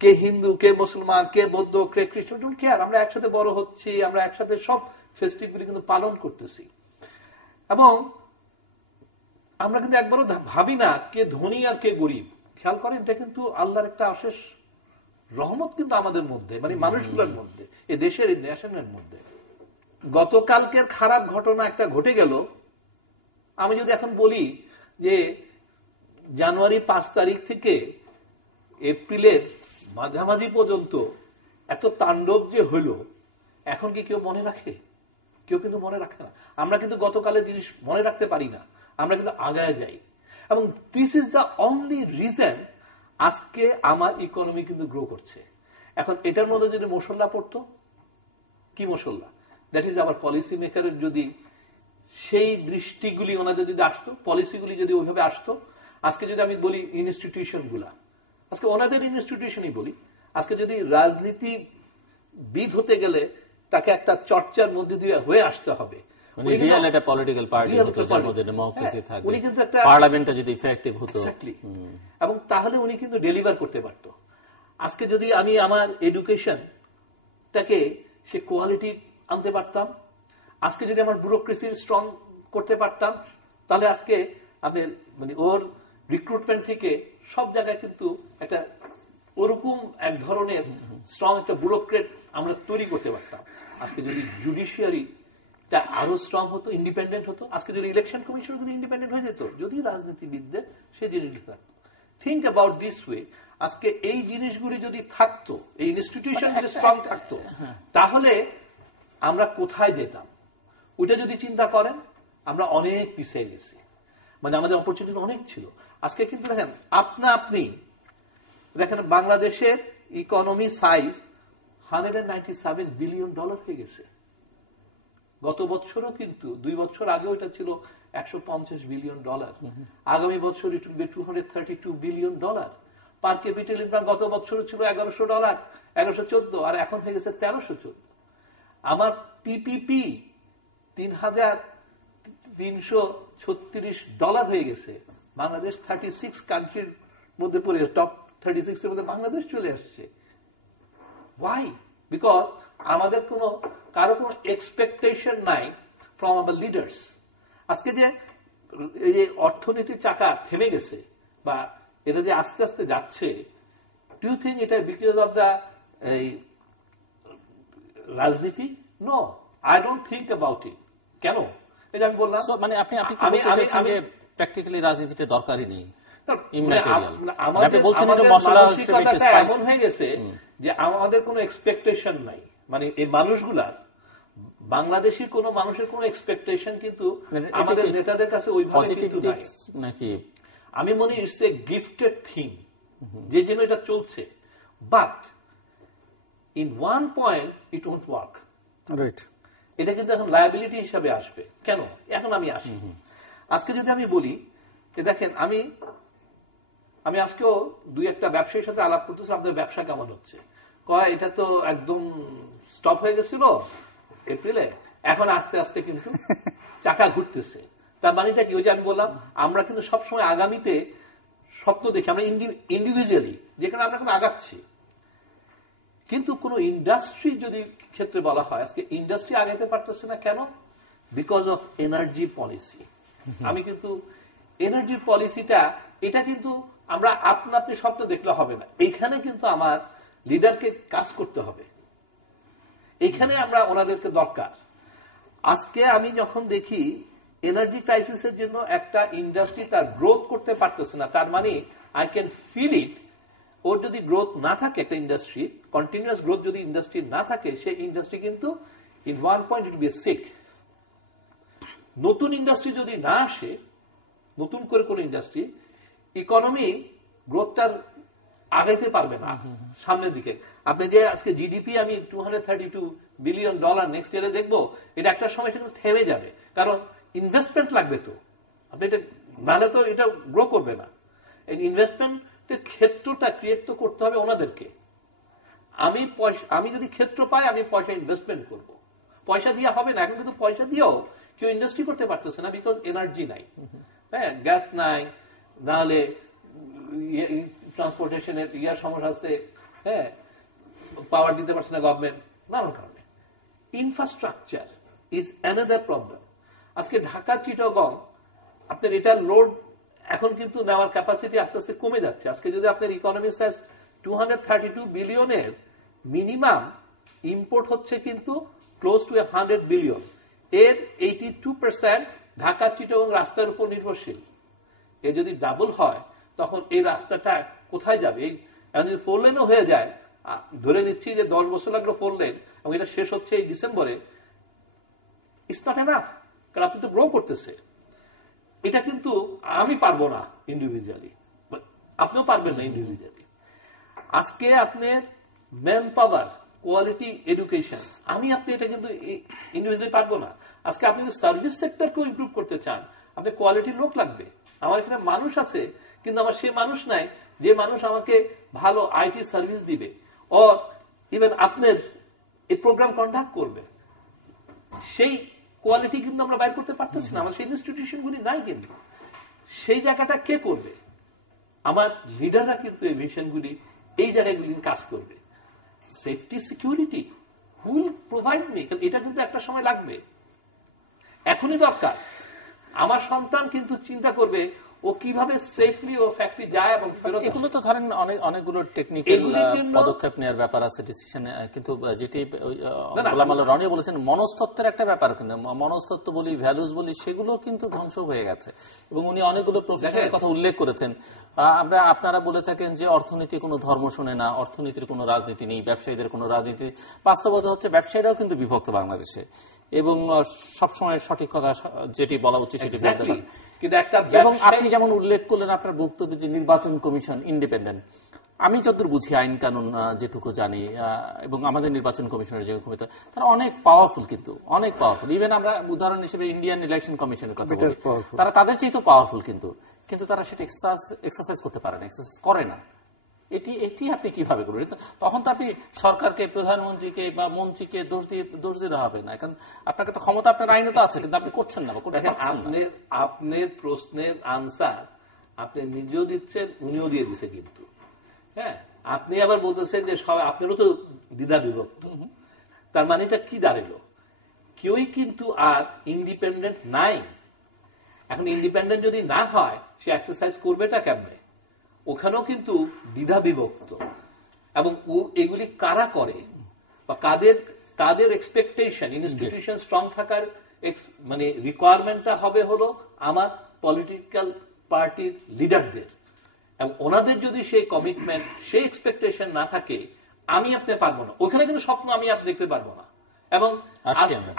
কে হিন্দু, কে মুসলমান, কে বৌদ্ধ, কে খ্রিস্টান, ডোন্ট কেয়ার, আমরা একসাথে বড় হচ্ছি, আমরা একসাথে সব ফেস্টিভগুলি কিন্তু পালন করতেছি। এবং আমরা কিন্তু একবারও ভাবি না কে ধনী আর কে গরিব। খেয়াল করেন, এটা কিন্তু আল্লাহর একটা অশেষ রহমত কিন্তু আমাদের মধ্যে, মানে মানুষগুলোর মধ্যে, এই দেশের, এই নেশনের মধ্যে। গতকালকের খারাপ ঘটনা একটা ঘটে গেল, আমি যদি এখন বলি যে জানুয়ারি 5 তারিখ থেকে এপ্রিলের মাঝামাঝি পর্যন্ত এত তাণ্ডব যে হলো, এখন কি কেউ মনে রাখে? কেউ কিন্তু মনে রাখে না। আমরা কিন্তু গতকালের জিনিস মনে রাখতে পারি না, আমরা কিন্তু আগায় যাই। এবং this is the only reason আজকে আমার ইকোনমি কিন্তু গ্রো করছে। এখন এটার মধ্যে যদি মশলা পড়তো, কি মশলা? দ্যাট ইজ আওয়ার পলিসি মেকারের যদি সেই দৃষ্টিগুলি ওনাদের যদি আসতো, পলিসিগুলি যদি ওইভাবে আসতো, আজকে যদি আমি বলি ইনস্টিটিউশন গুলা, আজকে ওনাদের ইনস্টিটিউশনই বলি, আজকে যদি রাজনীতিবিদ হতে গেলে তাকে একটা চর্চার মধ্যে দিয়ে হয়ে আসতে হবে। এবং তাহলে উনি কিন্তু ডেলিভার করতে পারত। আজকে যদি আমি আমার এডুকেশনটাকে সে কোয়ালিটি আনতে পারতাম, আজকে যদি আমার ব্যুরোক্রেসি স্ট্রং করতে পারতাম, তাহলে আজকে আমি মানে ওর রিক্রুটমেন্ট থেকে সব জায়গায় কিন্তু একটা ওরকম এক ধরনের স্ট্রং একটা ব্যুরোক্রেট আমরা তৈরি করতে পারতাম। আজকে যদি জুডিশিয়ারিটা আরো স্ট্রং হতো, ইন্ডিপেন্ডেন্ট হতো, আজকে যদি ইলেকশন কমিশন যদি ইন্ডিপেন্ডেন্ট হয়ে যেত, যদি রাজনীতিবিদদের সে জিনিসগুলি থাকতো। Think about this way. আজকে এই জিনিসগুলি যদি থাকতো, এই ইনস্টিটিউশন যদি স্ট্রং থাকতো, তাহলে আমরা কোথায় যেতাম ওইটা যদি চিন্তা করেন, আমরা অনেক পিছিয়ে গেছি। মানে আমাদের অপরচুনিটি অনেক ছিল। আজকে কিন্তু দেখেন আপনি দেখেন বাংলাদেশের ইকোনমি সাইজ $197 বিলিয়ন হয়ে গেছে। গত বছরও কিন্তু 2 বছর আগেও এটা ছিল $150 বিলিয়ন। আগামী বছর ইট will B $232 billion. Per capital income গত বছর ছিল $1100, 1114, আর এখন হয়ে গেছে 1314। আমার পিপিপি $3,336 হয়ে গেছে। বাংলাদেশ 36 কান্ট্রির মধ্যে পড়ে, টপ 36 এর মধ্যে বাংলাদেশ চলে আসছে। Why? Because আমাদের কারো কোনো এক্সপেকটেশন নাই ফ্রম আওয়ার লিডার্স। আজকে যে এই যে অর্থনীতির চাকা থেমে গেছে বা এটা যে আস্তে আস্তে যাচ্ছে, ডু ইউ থিঙ্ক এটা because of the rajniti? No, I don't think about it. কেন? এটা আমি বললাম, মানে আপনি প্র্যাকটিক্যালি রাজনীতিটা দরকারই নেই। এমন হয়ে গেছে যে আমাদের কোনো এক্সপেকটেশন নাই। মানে এই মানুষগুলার, বাংলাদেশি কোন মানুষের কোন এক্সপেকটেশন কিন্তু আমাদের নেতাদের কাছে ওইভাবে কিন্তু নাই। নাকি আমি মনে ইটস এ গিফটেড থিং যে জন্য এটা চলছে, but in one point it won't work. Right. এটা কিন্তু এখন লায়াবিলিটি হিসাবে আসবে। কেন? এখন আমি আসি। আজকে যদি আমি বলি, দেখেন আমি আজকেও 2-1 ব্যবসায়ীর সাথে আলাপ করতেছি, আপনাদের ব্যবসা কেমন হচ্ছে? কয় এটা তো একদম স্টপ হয়ে গেছিল এপ্রিলে, এখন আস্তে আস্তে কিন্তু চাকা ঘুরতেছে। তার মানেটা কি? ওই যে আমি বললাম, আমরা কিন্তু সবসময় আগামীতে স্বপ্ন দেখি, আমরা ইন্ডিভিজুয়ালি যেখানে আমরা কিন্তু আগাচ্ছি। কিন্তু কোন ইন্ডাস্ট্রি যদি ক্ষেত্রে বলা হয়, আজকে ইন্ডাস্ট্রি আগাইতে পারতেছে না কেন? Because of energy policy. আমি কিন্তু এনার্জি পলিসিটা, এটা কিন্তু আমরা আপনি স্বপ্ন দেখলে হবে না, এইখানে কিন্তু আমার লিডারকে কাজ করতে হবে, এইখানে আমরা ওনাদেরকে দরকার। আজকে আমি যখন দেখি এনার্জি ক্রাইসিসের জন্য একটা ইন্ডাস্ট্রি তার গ্রোথ করতে পারতেছে না, তার মানে আই ক্যান ফিল ইট। ওর যদি গ্রোথ না থাকে, একটা ইন্ডাস্ট্রি কন্টিনিউয়াস গ্রোথ যদি ইন্ডাস্ট্রি না থাকে, সেই ইন্ডাস্ট্রি কিন্তু in one point it will be sick. নতুন ইন্ডাস্ট্রি যদি না আসে, নতুন করে কোন ইন্ডাস্ট্রি, ইকোনমি গ্রোথটার আগাইতে পারবে না সামনের দিকে। আপনি যে আজকে জিডিপি আমি $232 বিলিয়ন নেক্সট ইয়ারে দেখবো, এটা একটা সময় কিন্তু থেমে যাবে, কারণ ইনভেস্টমেন্ট লাগবে। তো আপনি এটা নাহলে তো এটা গ্রো করবে না। এই ইনভেস্টমেন্টের ক্ষেত্রটা ক্রিয়েট তো করতে হবে ওনাদেরকে। আমি যদি ক্ষেত্র পাই, আমি পয়সা ইনভেস্টমেন্ট করব। পয়সা দিয়ে হবে না, এখন কিন্তু পয়সা দিয়েও কেউ ইন্ডাস্ট্রি করতে পারতেছে না, বিকজ এনার্জি নাই। হ্যাঁ, গ্যাস নাই, নাহলে ট্রান্সপোর্টেশনের ইয়ার সমস্যা আছে, হ্যাঁ, পাওয়ার দিতে পারছে না গভর্নমেন্ট, নানান কারণে। Infrastructure is another problem. আজকে ঢাকা চিটাগং আপনার এটা লোড এখন কিন্তু নেওয়ার ক্যাপাসিটি আস্তে আস্তে কমে যাচ্ছে। আজকে যদি আপনার ইকোনমি সাইজ 232 বিলিয়নের, মিনিমাম ইম্পোর্ট হচ্ছে কিন্তু ক্লোজ টু 100 বিলিয়ন। এর 82% ঢাকা চিটাগং রাস্তার উপর নির্ভরশীল। এ যদি ডাবল হয়, তখন এই রাস্তাটা কোথায় যাবে? এখন যদি 4 লেনও হয়ে যায়, ধরে নিচ্ছি যে 10 বছর লাগলো 4 লেন এবং এটা শেষ হচ্ছে এই ডিসেম্বরে, ইটস নট এনাফ, কারণ আপনি তো গ্রো করতেছে। এটা কিন্তু আমি পারবো না ইন্ডিভিজুয়ালি, আপনিও পারবেন না ইন্ডিভিজুয়ালি। আজকে আপনি ম্যান পাওয়ার, কোয়ালিটি এডুকেশন, আপনি এটা কিন্তু ইন্ডিভিজুয়ালি পারবো না। আজকে আপনি যদি সার্ভিস সেক্টরকেও ইমপ্রুভ করতে চান, আপনি কোয়ালিটির লোক লাগবে। আমার এখানে মানুষ আছে, কিন্তু আমার সে মানুষ নাই যে মানুষ আমাকে ভালো আইটি সার্ভিস দিবে, ও ইভেন আপনার এই প্রোগ্রাম কন্ডাক্ট করবে। সেই কোয়ালিটি কিন্তু আমরা বাইর করতে পারতেছি না, আমার সেই ইনস্টিটিউশনগুলি নাই। কিন্তু সেই জায়গাটা কে করবে? আমার লিডাররা কিন্তু এই মিশনগুলি, এই জায়গাগুলি কাজ করবে। Safety security wheel provide me, এটা কিন্তু একটা সময় লাগবে, এখনই দরকার। আমার সন্তান কিন্তু চিন্তা করবে ও কিভাবে সেফলি ও ফ্যাক্টরি যায় এবং ফেরত। এগুলো তো ধরেন অনেকগুলো টেকনিক্যাল পদক্ষেপ নেওয়ার ব্যাপার আছে ডিসিশনে, কিন্তু যেটি গোলাম আল্লাহ রনি বলেছেন মনস্তত্ত্বের একটা ব্যাপার, কিন্তু মনস্তত্ত্ব বলি, ভ্যালুজ বলি, সেগুলো কিন্তু ধ্বংস হয়ে গেছে। এবং উনি অনেকগুলো প্রফেশনের কথা উল্লেখ করেছেন। আপনারা বলে থাকেন যে অর্থনীতি কোনো ধর্ম শোনে না, অর্থনীতির কোনো রাজনীতি নেই, ব্যবসায়ীদের কোনো রাজনীতি। বাস্তবতা হচ্ছে ব্যবসায়ীরাও কিন্তু বিভক্ত বাংলাদেশে, এবং সবসময় সঠিক কথা যেটি বলা উচিত সেটি বলতে পারেন। এবং আপনি যেমন উল্লেখ করলেন আপনার বক্তব্যে যে নির্বাচন কমিশন ইন্ডিপেন্ডেন্ট, আমি যতদূর বুঝি আইন কানুন যেটুকু জানি, এবং আমাদের নির্বাচন কমিশনের যে ক্ষমতা, তারা অনেক পাওয়ারফুল, কিন্তু অনেক পাওয়ারফুল। ইভেন আমরা উদাহরণ হিসেবে ইন্ডিয়ান ইলেকশন কমিশনের কথা বলি, তারা তাদের চেয়ে তো পাওয়ারফুল, কিন্তু তারা সেটা এক্সারসাইজ করতে পারে না, এক্সারসাইজ করে না। এটি আপনি কিভাবে করবেন? তখন তো আপনি সরকারকে, প্রধানমন্ত্রীকে বা মন্ত্রীকে দোষ দিতে হবে না, কারণ আপনাকে তো ক্ষমতা, আপনার আইনে তো আছে, কিন্তু আপনি করছেন না। আপনার প্রশ্নের আনসার আপনি নিজেও দিচ্ছেন, উনিও দিয়ে দিচ্ছে। কিন্তু হ্যাঁ, আপনি আবার বলতেছেন যে আপনারও তো দ্বিধা বিভক্ত। তার মানে এটা কি দাঁড়ালো? কেউই কিন্তু আর ইন্ডিপেন্ডেন্ট নাই। এখন ইন্ডিপেন্ডেন্ট যদি না হয়, সে এক্সারসাইজ করবেটা কেমনে? ওখানেও কিন্তু দ্বিধা বিভক্ত। এবং এগুলি কারা করে বা কাদের এক্সপেকটেশন, ইনস্টিটিউশন স্ট্রং থাকার মানে রিকোয়ারমেন্টটা হবে হলো আমার পলিটিক্যাল পার্টির লিডারদের। এবং ওনাদের যদি সেই কমিটমেন্ট, সেই এক্সপেকটেশন না থাকে, আপনি পারবো না। ওখানে কিন্তু স্বপ্ন আপনি দেখতে পারবো না। এবং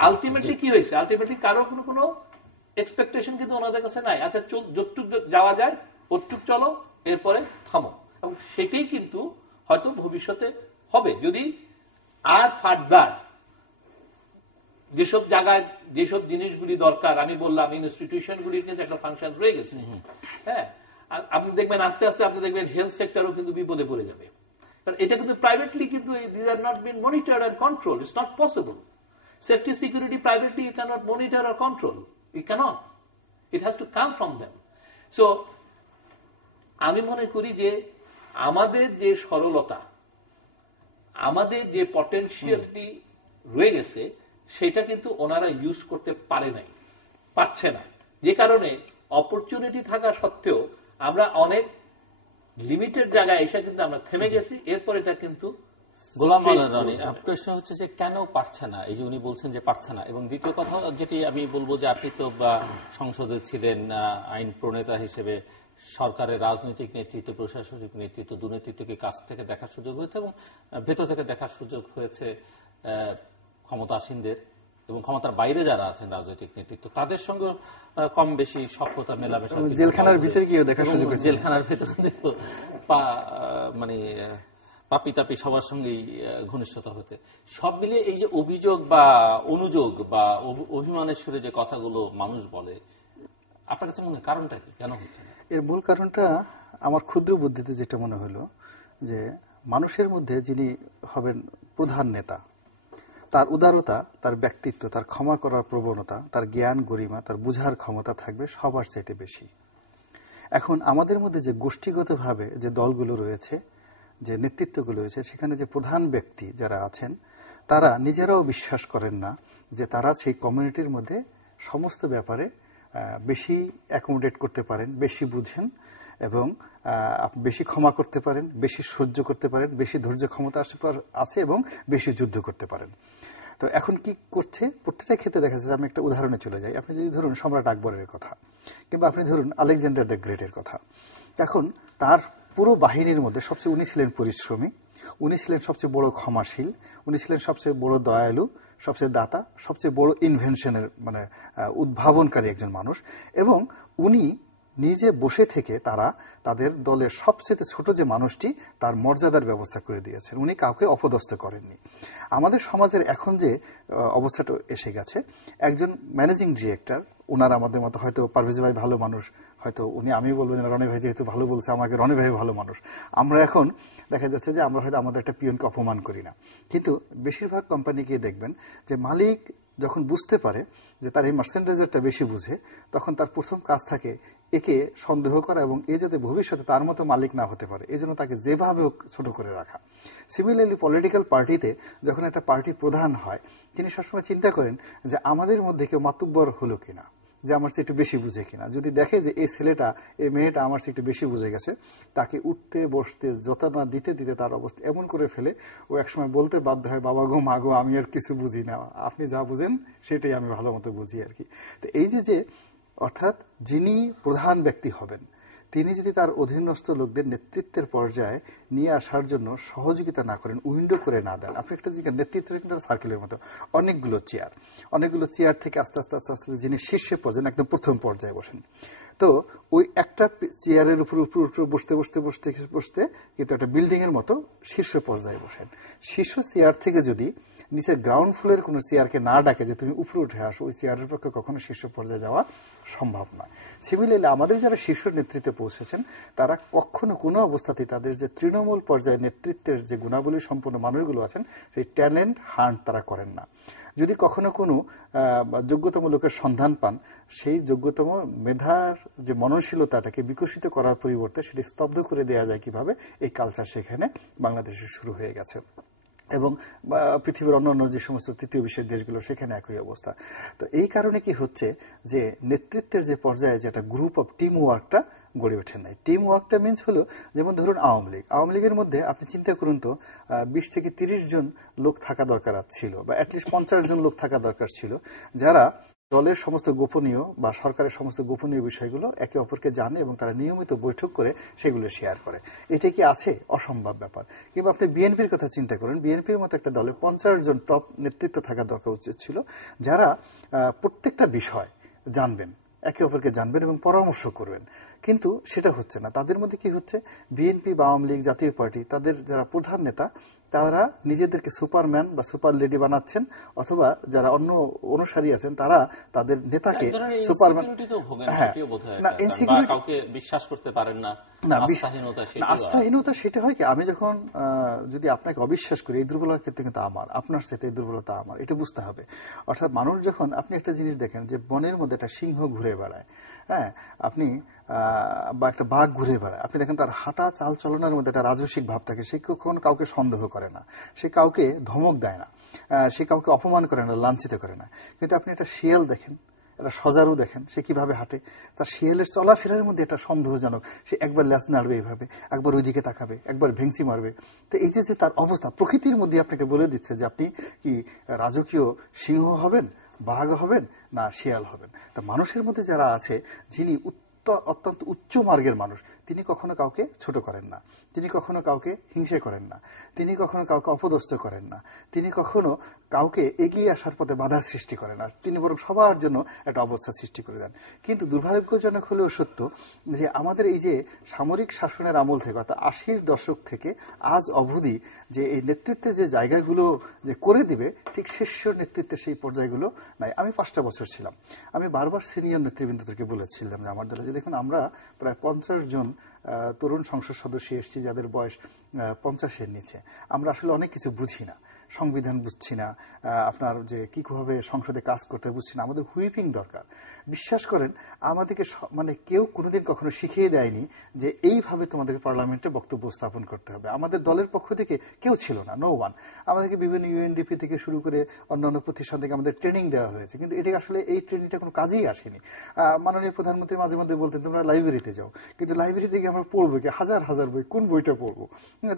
আলটিমেটলি কি হয়েছে? আলটিমেটলি কারো কোনো এক্সপেকটেশন কিন্তু ওনাদের কাছে নাই। আচ্ছা, যতটুক যাওয়া যায় ওটুক চলো, এরপরে থামো। এবং সেটাই কিন্তু হয়তো ভবিষ্যতে হবে, যদি আর ফার্দার যেসব জায়গায় যেসব জিনিসগুলি দরকার, আমি বললাম ইনস্টিটিউশনগুলির কিন্তু একটা ফাংশন রয়ে গেছে। হ্যাঁ, আপনি দেখবেন আস্তে আস্তে আপনি দেখবেন হেলথ সেক্টরও কিন্তু বিপদে পড়ে যাবে। কারণ এটা কিন্তু প্রাইভেটলি কিন্তু this are not been monitored and control. It's not possible. Safety security privately you cannot monitor or control. You cannot. It has to come from them. So আমি মনে করি যে আমাদের যে সরলতা, আমাদের যে পটেনশিয়ালিটি রয়ে গেছে, সেটা কিন্তু ওনারা ইউজ করতে পারছে না। যে কারণে অপরচুনিটি থাকা সত্ত্বেও আমরা অনেক লিমিটেড জায়গায় এসে কিন্তু আমরা থেমে গেছি। এরপর এটা কিন্তু গোলাম আল্লাহ রনি, প্রশ্ন হচ্ছে যে কেন পারছে না? এই যে উনি বলছেন যে পারছে না, এবং দ্বিতীয় কথা যেটি আমি বলবো যে আপনি তো সংসদে ছিলেন আইন প্রণেতা হিসেবে, সরকারের রাজনৈতিক নেতৃত্ব, প্রশাসনিক নেতৃত্ব, দুর্নীতিকে কাছ থেকে দেখার সুযোগ হয়েছে এবং ভেতর থেকে দেখার সুযোগ হয়েছে ক্ষমতাসীনদের, এবং ক্ষমতার বাইরে যারা আছেন রাজনৈতিক নেতৃত্ব, তাদের সঙ্গে কম বেশি সক্ষতা মেলামেশা, জেলখানার ভিতরে গিয়ে দেখার সুযোগ, জেলখানার ভেতরে মানে পাপি তাপি সবার সঙ্গেই ঘনিষ্ঠতা হচ্ছে। সব মিলিয়ে এই যে অভিযোগ বা অনুযোগ বা অভিমানের সুরে যে কথাগুলো মানুষ বলে, আপনার কাছে মনে হয় কারণটা কি, কেন হচ্ছে না? এর মূল কারণটা আমার ক্ষুদ্র বুদ্ধিতে যেটা মনে হলো, যে মানুষের মধ্যে যিনি হবেন প্রধান নেতা, তার উদারতা, তার ব্যক্তিত্ব, তার ক্ষমা করার প্রবণতা, তার জ্ঞান গরিমা, তার বুঝার ক্ষমতা থাকবে সবার চাইতে বেশি। এখন আমাদের মধ্যে যে গোষ্ঠীগতভাবে যে দলগুলো রয়েছে, যে নেতৃত্বগুলো রয়েছে, সেখানে যে প্রধান ব্যক্তি যারা আছেন, তারা নিজেরাও বিশ্বাস করেন না যে তারা সেই কমিউনিটির মধ্যে সমস্ত ব্যাপারে বেশি অ্যাকোমোডেট করতে পারেন, বেশি বুঝেন, এবং বেশি ক্ষমা করতে পারেন, বেশি সহ্য করতে পারেন, বেশি ধৈর্য ক্ষমতা আছে এবং বেশি যুদ্ধ করতে পারেন। তো এখন কি করছে প্রত্যেকটা ক্ষেত্রে দেখা যাচ্ছে, আমি একটা উদাহরণে চলে যাই। আপনি যদি ধরুন সম্রাট আকবরের কথা, কিংবা আপনি ধরুন আলেকজান্ডার দ্য গ্রেটের কথা, এখন তার পুরো বাহিনীর মধ্যে সবচেয়ে উনি ছিলেন পরিশ্রমী, উনি ছিলেন সবচেয়ে বড় ক্ষমাশীল, উনি ছিলেন সবচেয়ে বড় দয়ালু, সবচেয়ে দাতা, সবচেয়ে বড় ইনভেনশনের মানে উদ্ভাবনকারী একজন মানুষ। এবং উনি নিজে বসে থেকে তাদের দলের সবচেয়ে ছোট যে মানুষটি তার মর্যাদার ব্যবস্থা করে দিয়েছেন, উনি কাউকে অপদস্থ করেননি। আমাদের সমাজের এখন যে অবস্থাটা এসে গেছে, একজন ম্যানেজিং ডিরেক্টর, ওনার আমাদের মতো হয়তো পারভেজ ভাই ভালো মানুষ, হয়তো উনি, আমি বলবো যে রনি ভাই যেহেতু ভালো বলছে আমাকে, রনি ভাই ভালো মানুষ। আমরা এখন দেখা যাচ্ছে যে আমরা হয়তো আমাদের একটা পিয়নকে অপমান করি না, কিন্তু বেশিরভাগ কোম্পানি গিয়ে দেখবেন যে মালিক যখন বুঝতে পারে যে তার এই মার্চেন্ডাইজারটা বেশি বুঝে, তখন তার প্রথম কাজ থাকে একে সন্দেহ করা এবং এ যাতে ভবিষ্যতে তার মতো মালিক না হতে পারে, এই জন্য তাকে যেভাবে ছোট করে রাখা। সিমিলারলি পলিটিক্যাল পার্টিতে যখন একটা পার্টি প্রধান হয়, তিনি সবসময় চিন্তা করেন যে আমাদের মধ্যে কেউ মাতুব্বর হলো কিনা, যে আমার চেয়ে একটু বেশি বুঝে কিনা। যদি দেখে যে এই ছেলেটা, এই মেয়েটা আমার চেয়ে একটু বেশি বুঝে গেছে, তাকে উঠতে বসতে যতনা দিতে দিতে তার অবস্থা এমন করে ফেলে ও একসময় বলতে বাধ্য হয়, বাবা গো মা গো আমি আর কিছু বুঝি না, আপনি যা বুঝেন সেটাই আমি ভালো মতো বুঝি আর কি। তো এই যে অর্থাৎ যিনি প্রধান ব্যক্তি হবেন, তিনি যদি তার অধীনস্থ লোকদের নেতৃত্বের পর্যায়ে নিয়ে আসার জন্য সহযোগিতা না করেন, উইন্ডো করে না দেন। আপনি একটা জিনিস, নেতৃত্ব কিন্তু সার্কেলের মতো অনেকগুলো চেয়ার থেকে আস্তে আস্তে আস্তে আস্তে যিনি শীর্ষে পৌঁছেন, একদম প্রথম পর্যায়ে বসেন। তো ওই একটা চেয়ারের উপর বসতে বসতে বসতে বসতে কিন্তু একটা বিল্ডিং এর মতো শীর্ষ পর্যায়ে বসেন। শীর্ষ চেয়ার থেকে যদি নিচে গ্রাউন্ড ফ্লোরের কোনো চেয়ারকে না ডাকে যে তুমি উপরে উঠে আসো, ওই চেয়ারের পক্ষে কখনো শীর্ষ পর্যায়ে যাওয়া সম্ভব নয়। সিমিলারলি আমাদের যারা শীর্ষ নেতৃত্বে পৌঁছেছেন, তারা কখনো কোনো অবস্থাতেই তাদের যে তৃণমূল পর্যায়ে নেতৃত্বের যে গুণাবলী সম্পন্ন মানুষগুলো আছেন, সেই ট্যালেন্ট হান্ট তারা করেন না। যদি কখনো কোনো যোগ্যতম লোকের সন্ধান পান, সেই যোগ্যতম মেধার যে মননশীলতাটাকে বিকশিত করার পরিবর্তে সেটি স্তব্ধ করে দেওয়া যায় কিভাবে, এই কালচার সেখানে বাংলাদেশে শুরু হয়ে গেছে। এবং পৃথিবীর অন্যান্য যে সমস্ত তৃতীয় বিশ্বের দেশগুলো, সেখানে একই অবস্থা। তো এই কারণে কি হচ্ছে যে নেতৃত্বের যে পর্যায়ে যেটা গ্রুপ অফ টিম ওয়ার্কটা গড়ে ওঠে নাই। টিম ওয়ার্কটা মিনস হলো, যেমন ধরুন আওয়ামী লীগের মধ্যে আপনি চিন্তা করুন তো 20 থেকে 30 জন লোক থাকা দরকার ছিল, বা অ্যাটলিস্ট 50 জন লোক থাকা দরকার ছিল, যারা দলের সমস্ত গোপনীয় বা সরকারের সমস্ত গোপনীয় বিষয়গুলো একে অপরকে জানে এবং তারা নিয়মিত বৈঠক করে সেগুলো শেয়ার করে। এটা কি আছে? অসম্ভব ব্যাপার। কিংবা আপনি বিএনপির কথা চিন্তা করেন, বিএনপির মতো একটা দলে 50 জন টপ নেতৃত্ব থাকা দরকার উচিত ছিল, যারা প্রত্যেকটা বিষয় জানবেন, একে অপরকে জানবেন এবং পরামর্শ করবেন। কিন্তু সেটা হচ্ছে না। তাদের মধ্যে কি হচ্ছে, বিএনপি বা আওয়ামী লীগ, জাতীয় পার্টি, তাদের যারা প্রধান নেতা, তারা নিজেদেরকে সুপারম্যান বা সুপার লেডি বানাচ্ছেন, অথবা যারা অন্য অনুসারী আছেন তারা তাদের নেতাকে সুপারম্যান। হ্যাঁ, না ইনসিকিউরিটি, কাউকে বিশ্বাস করতে পারেন না, আস্থাহীনতা সেটা হয় কি, আমি যখন যদি আপনাকে অবিশ্বাস করি, এই দুর্বলতার ক্ষেত্রে কিন্তু আমার, আপনার সাথে এই দুর্বলতা আমার, এটা বুঝতে হবে। অর্থাৎ মানুষ যখন, আপনি একটা জিনিস দেখেন যে বনের মধ্যে একটা সিংহ ঘুরে বেড়ায়, হ্যাঁ, আপনি বা একটা বাঘ ঘুরে বেড়ায়, আপনি দেখেন তার হাঁটা চাল চলনের মধ্যে একটা রাজস্বিক ভাব থাকে। সে কখনো কাউকে সন্দেহ করে না, সে কাউকে ধমক দেয় না, সে কাউকে অপমান করে না, লাঞ্ছিত করে না। কিন্তু আপনি একটা শিয়াল দেখেন, একটা সজারু দেখেন, সে কিভাবে হাঁটে, তার শিয়ালের চলাফেরার মধ্যে একটা সন্দেহজনক। সে একবার ল্যাস নাড়বে এইভাবে, একবার ওইদিকে তাকাবে, একবার ভেংসি মারবে। তো এই যে তার অবস্থা প্রকৃতির মধ্যে আপনাকে বলে দিচ্ছে যে আপনি কি রাজকীয় সিংহ হবেন, বাঘ হবেন, না শিয়াল হবেন। তা মানুষের মধ্যে যারা আছে, যিনি অত্যন্ত উচ্চ মার্গের মানুষ, তিনি কখনো কাউকে ছোট করেন না, তিনি কখনো কাউকে হিংসে করেন না, তিনি কখনো কাউকে অপদস্থ করেন না, তিনি কখনো কাউকে এগিয়ে আসার পথে বাধার সৃষ্টি করেন না, তিনি বরং সবার জন্য একটা অবস্থা সৃষ্টি করে দেন। কিন্তু দুর্ভাগ্যজনক হলেও সত্য যে আমাদের এই যে সামরিক শাসনের আমল থেকে, অর্থাৎ 80-র দশক থেকে আজ অবধি যে এই নেতৃত্বের যে জায়গাগুলো যে করে দিবে, ঠিক শীর্ষ নেতৃত্বের সেই পর্যায়গুলো নাই। আমি 5টা বছর ছিলাম, আমি বারবার সিনিয়র নেতৃবৃন্দদেরকে বলেছিলাম যে আমার দলে যে দেখুন, আমরা প্রায় 50 জন তরুণ সংসদ সদস্য এসেছি যাদের বয়স 50-এর নিচে। আমরা আসলে অনেক কিছু বুঝি না, সংবিধান বুঝছি না, আপনার যে কিভাবে সংসদে কাজ করতে বুঝছি না, আমাদের হুইপিং দরকার। বিশ্বাস করেন, আমাদেরকে মানে কেউ কোনোদিন কখনো শিখিয়ে দেয়নি যে এইভাবে তোমাদের পার্লামেন্টে বক্তব্য স্থাপন করতে হবে। আমাদের দলের পক্ষ থেকে কেউ ছিল না, নো ওয়ান। আমাদেরকে বিভিন্ন ইউএনডিপি থেকে শুরু করে অন্যান্য প্রতিষ্ঠান থেকে আমাদের ট্রেনিং দেওয়া হয়েছে, কিন্তু এটা আসলে এই ট্রেনিংটা কোনো কাজেই আসেনি। মাননীয় প্রধানমন্ত্রী মাঝে মধ্যে বলতেন তোমরা লাইব্রেরিতে যাও, কিন্তু লাইব্রেরি থেকে আমরা পড়বো কি, হাজার হাজার বই, কোন বইটা পড়বো?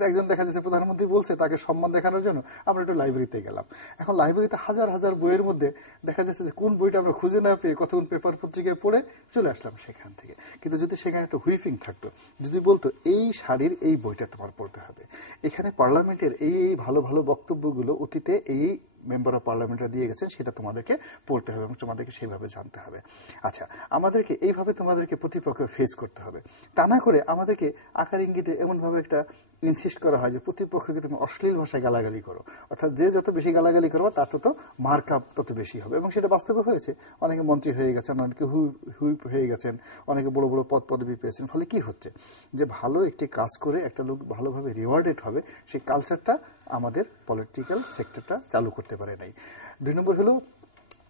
একজন দেখা যাচ্ছে প্রধানমন্ত্রী বলছে, তাকে সম্মান দেখানোর জন্য আমরা আমরা একটু লাইব্রেরিতে গেলাম। এখন লাইব্রেরিতে হাজার হাজার বইয়ের মধ্যে দেখা যাচ্ছে যে কোন বইটা আমরা খুঁজে না পেয়ে কতক্ষণ পেপার পত্রিকায় পড়ে চলে আসলাম সেখান থেকে। কিন্তু যদি সেখানে একটা হুইপিং থাকতো, যদি বলতো এই সারির এই বইটা তোমার পড়তে হবে, এখানে পার্লামেন্টের এই ভালো ভালো বক্তব্যগুলো অতীতে এই মেম্বার অফ পার্লামেন্টরা দিয়ে গেছেন, সেটা তোমাদেরকে পড়তে হবে এবং তোমাদেরকে সেইভাবে জানতে হবে। আচ্ছা, আমাদেরকে এইভাবে তোমাদেরকে প্রতিপক্ষ ফেস করতে হবে। তা না করে আমাদেরকে আকার ইঙ্গিতে এমনভাবে একটা ইনসিস্ট করা হয় যে প্রতিপক্ষকে তুমি অশ্লীল ভাষায় গালাগালি করো, অর্থাৎ যে যত বেশি গালাগালি করবো তার তত মার্কআপ তত বেশি হবে। এবং সেটা বাস্তবে হয়েছে, অনেকে মন্ত্রী হয়ে গেছেন, অনেকে হুইপ হয়ে গেছেন, অনেকে বড় বড় পদ পদবি পেয়েছেন। ফলে কি হচ্ছে যে ভালো একটি কাজ করে একটা লোক ভালোভাবে রিওয়ার্ডেড হবে, সেই কালচারটা আমাদের পলিটিক্যাল সেক্টরটা চালু করতে পারে নাই। 2 নম্বর হলো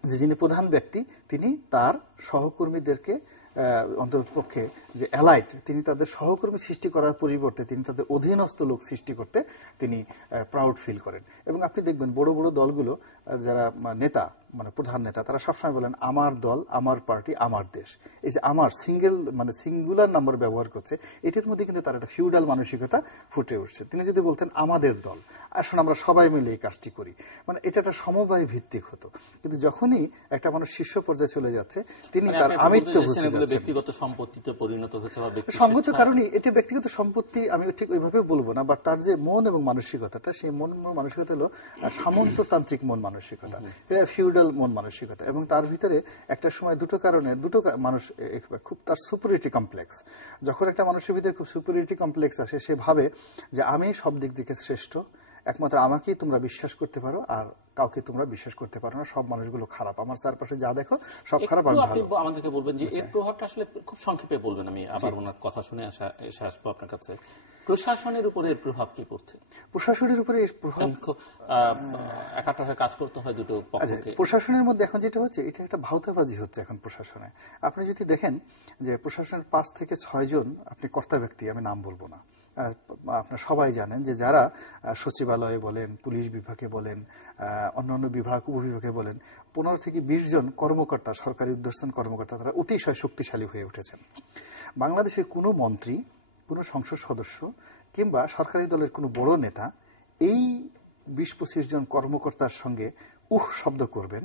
যে যিনি প্রধান ব্যক্তি তিনি তার সহকর্মীদেরকে অন্ততপক্ষে যে অ্যালাইট, তিনি তাদের সহকর্মী সৃষ্টি করার পরিবর্তে তিনি তাদের অধীনস্থ লোক সৃষ্টি করতে তিনি প্রাউড ফিল করেন। এবং আপনি দেখবেন বড় বড় দলগুলো যারা নেতা, মানে প্রধান নেতা, তারা সবসময় বলেন আমার দল, আমার পার্টি, আমার দেশ। এই যে আমার সিঙ্গুলার নাম্বার ব্যবহার করছে, এটির মধ্যে কিন্তু তার একটা ফিউডাল মানসিকতা ফুটে উঠছে। তিনি যদি বলতেন আমাদের দল, আসুন আমরা সবাই মিলে এই কাজটি করি, মানে এটা একটা সমবায় ভিত্তিক হতো। কিন্তু যখনই একটা মানুষ শীর্ষ পর্যায়ে চলে যাচ্ছে, তিনি তার আমিত্ব বুঝে যাচ্ছেন। ব্যক্তিগত সম্পত্তিতে পরিণত হয়েছে বা সঙ্গত কারণে এটি ব্যক্তিগত সম্পত্তি আমি ঠিক ওইভাবে বলবো না, বাট তার যে মন এবং মানসিকতাটা, সেই মন মানসিকতা হলো সামন্ততান্ত্রিক মন মানসিকতা, ফিউডাল মন মানসিকতা। এবং তার ভিতরে একটা সময় দুটো মানুষ খুব তার সুপিরিয়রিটি কমপ্লেক্স। যখন একটা মানুষের ভিতরে খুব সুপিরিয়রিটি কমপ্লেক্স আসে, সে ভাবে যে আমি সব দিক থেকে শ্রেষ্ঠ, একমাত্র আমাকেই তোমরা বিশ্বাস করতে পারো, আর কাউকে তোমরা বিশ্বাস করতে পারো না, সব মানুষগুলো খারাপ, আমার চারপাশে যা দেখো সব খারাপ, আমি ভালো। আমাদেরকে বলবেন যে এর প্রভাবটা আসলে খুব সংক্ষেপে বলবেন, আমি আবার ওনার কথা শুনে এসে আসবো আপনার কাছে। প্রশাসনের উপরে এর প্রভাব কি পড়ছে? প্রশাসনের উপরে এর প্রভাব একাটা হয়ে কাজ করতে হয় দুটো পক্ষকে। প্রশাসনের মধ্যে এখন যেটা হচ্ছে, এটা একটা ভাউতাবাজি হচ্ছে এখন প্রশাসনে। আপনি যদি দেখেন যে প্রশাসনের 5 থেকে 6 জন আপনি কর্তা ব্যক্তি, আমি নাম বলবো না, আপনারা সবাই জানেন যে যারা সচিবালয়ে বলেন, পুলিশ বিভাগে বলেন, অন্যান্য বিভাগ উপবিভাগে বলেন, 15 থেকে 20 জন কর্মকর্তা, সরকারি উদ্যোগস্থন কর্মকর্তা, তারা অতিশয় শক্তিশালী হয়ে উঠেছেন। বাংলাদেশের কোনো মন্ত্রী, কোনো সংসদ সদস্য কিংবা সরকারি দলের কোনো বড় নেতা এই 20-25 জন কর্মকর্তার সঙ্গে শব্দ করবেন,